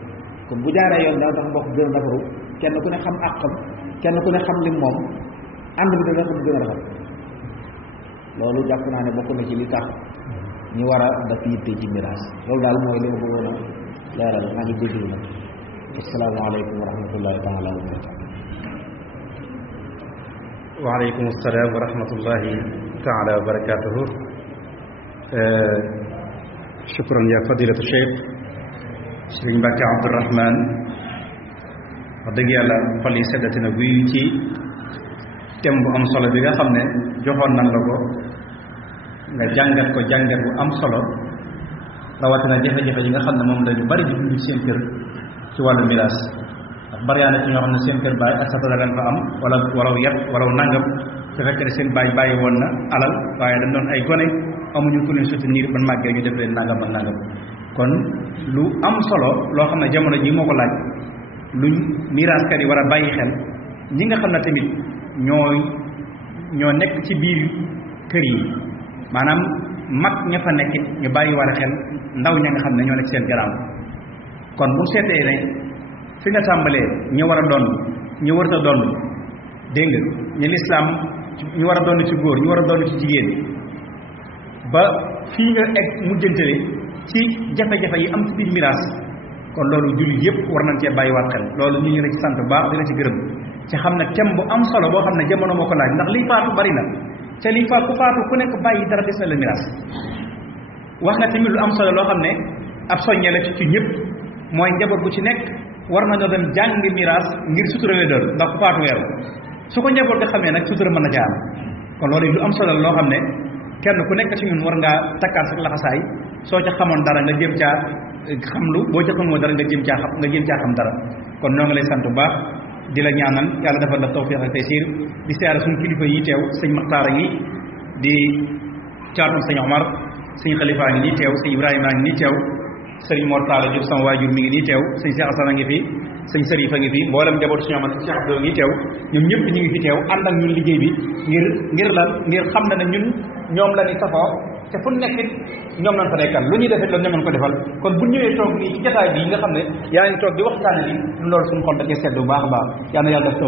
kon bu jaaree yoon dana tax mbokk gën a defaru kenn ku ne xam àqam kenn ku ne xam lim moom ànd bi dana xam gën a rafet loolu jàpp naa ne bokk na ci li tax ñu war a def yitte ci miraas loolu daal mooy li ma bëggoon a leeral maa ngi déglu nag asalaamaaleykum wa rahmatullahi taala wa barakatu waaleykum salaam wa rahmatullahi taala wa barakatuhu shukran ya fadilatu cheikh Serigne Mbacke Abdou Rakhmane wax dëgg yàlla xol yi seddati na buy ci thème bu am solo bi nga xam ne joxoon nan la ko nga jàngat ko jàngat bu am solo rawatina jafe-jafe yi nga xam ne moom la ñu bari di dund seen kër ci wàllu miraas bari na ci ñoo xam ne seen kër baay ak satala leen fa am wala waraw yat waraw nangam su fekkee ne seen baay bàyyi woon na alal waaye dañ doon ay gone amuñu ku leen soutenir ban màggee ñu def leen nangam ak nangam kon lu am solo loo xam ne jamono ji moo ko laaj luñ miraaskat yi war a bàyyi xel ñi nga xam ne tamit ñoo nekk ci biir kër yi maanaam mag ña fa nekkit ñu bàyyi war a xel ndaw ña nga xam ne ñoo nekk seen gannaaw kon bu seetee ne fi nga tàmbalee ñu war a doon ñu warut a doon dégg nga ñu lislaam ñu war a doon ci góor ñu war a doon ci jigéen ba fii nga egg mujjantale ci jafe-jafe yi am ci biir miraas kon loolu jullit yëpp war nañ cee bàyyiwaat xel loolu ñu ngi la ci sant bu baax dina ci gërëm ci xam ne thème bu am solo boo xam ne jamono moo ko laaj ndax liy faatu bari na te liy faatu ku faatu ku nekk bàyyi dara des na la miraas wax nga tamit lu am solo loo xam ne ab soññee la ci ñëpp mooy njaboot bu ci nekk war nañoo dem jàngi miraas ngir sutura lay doon ndax ku faatu weeru su ko njaboot nga xamee nag sutura mën na ca am kon loolu lu am solo loo xam ne kenn ku nekk ci ñun war ngaa takkaat sa laxasaay soo ca xamoon dara nga jëm caa xamlu boo ca xamoo dara nga jëm caa xam dara kon ñoo ngi lay sant bu baax di la ñaanal yàlla defal la tawfiq ak taysiir di siyaare suñu kilifa yi teew sëñ Maxtaara ngi di caatum sëñ Omar sëñ Xalifa ngi nii teew sëñ Ibrahima ngi nii teew sëriñ Mor Talla Diop sama waajur mi ngi nii teew sëñ Cheikh Assane a ngi fi sëñ Sarifa ngi fi mboolem njabootu suñu amal Cheikh Abdou ngi teew ñoom ñëpp ñu ngi fi teew ànd ak ñun liggéey bi ngir xam na ne ñun ñoom la ni safoo te fu nekkit ñoom lañ fa nekkal lu ñuy defit la ñoom lañ ko defal kon bu ñëwee toog nii ci jotaay bi nga xam ne yaa ngi toog di waxtaane bi loolu suñu xol da cee sedd bu baax a baax yal na yàlla def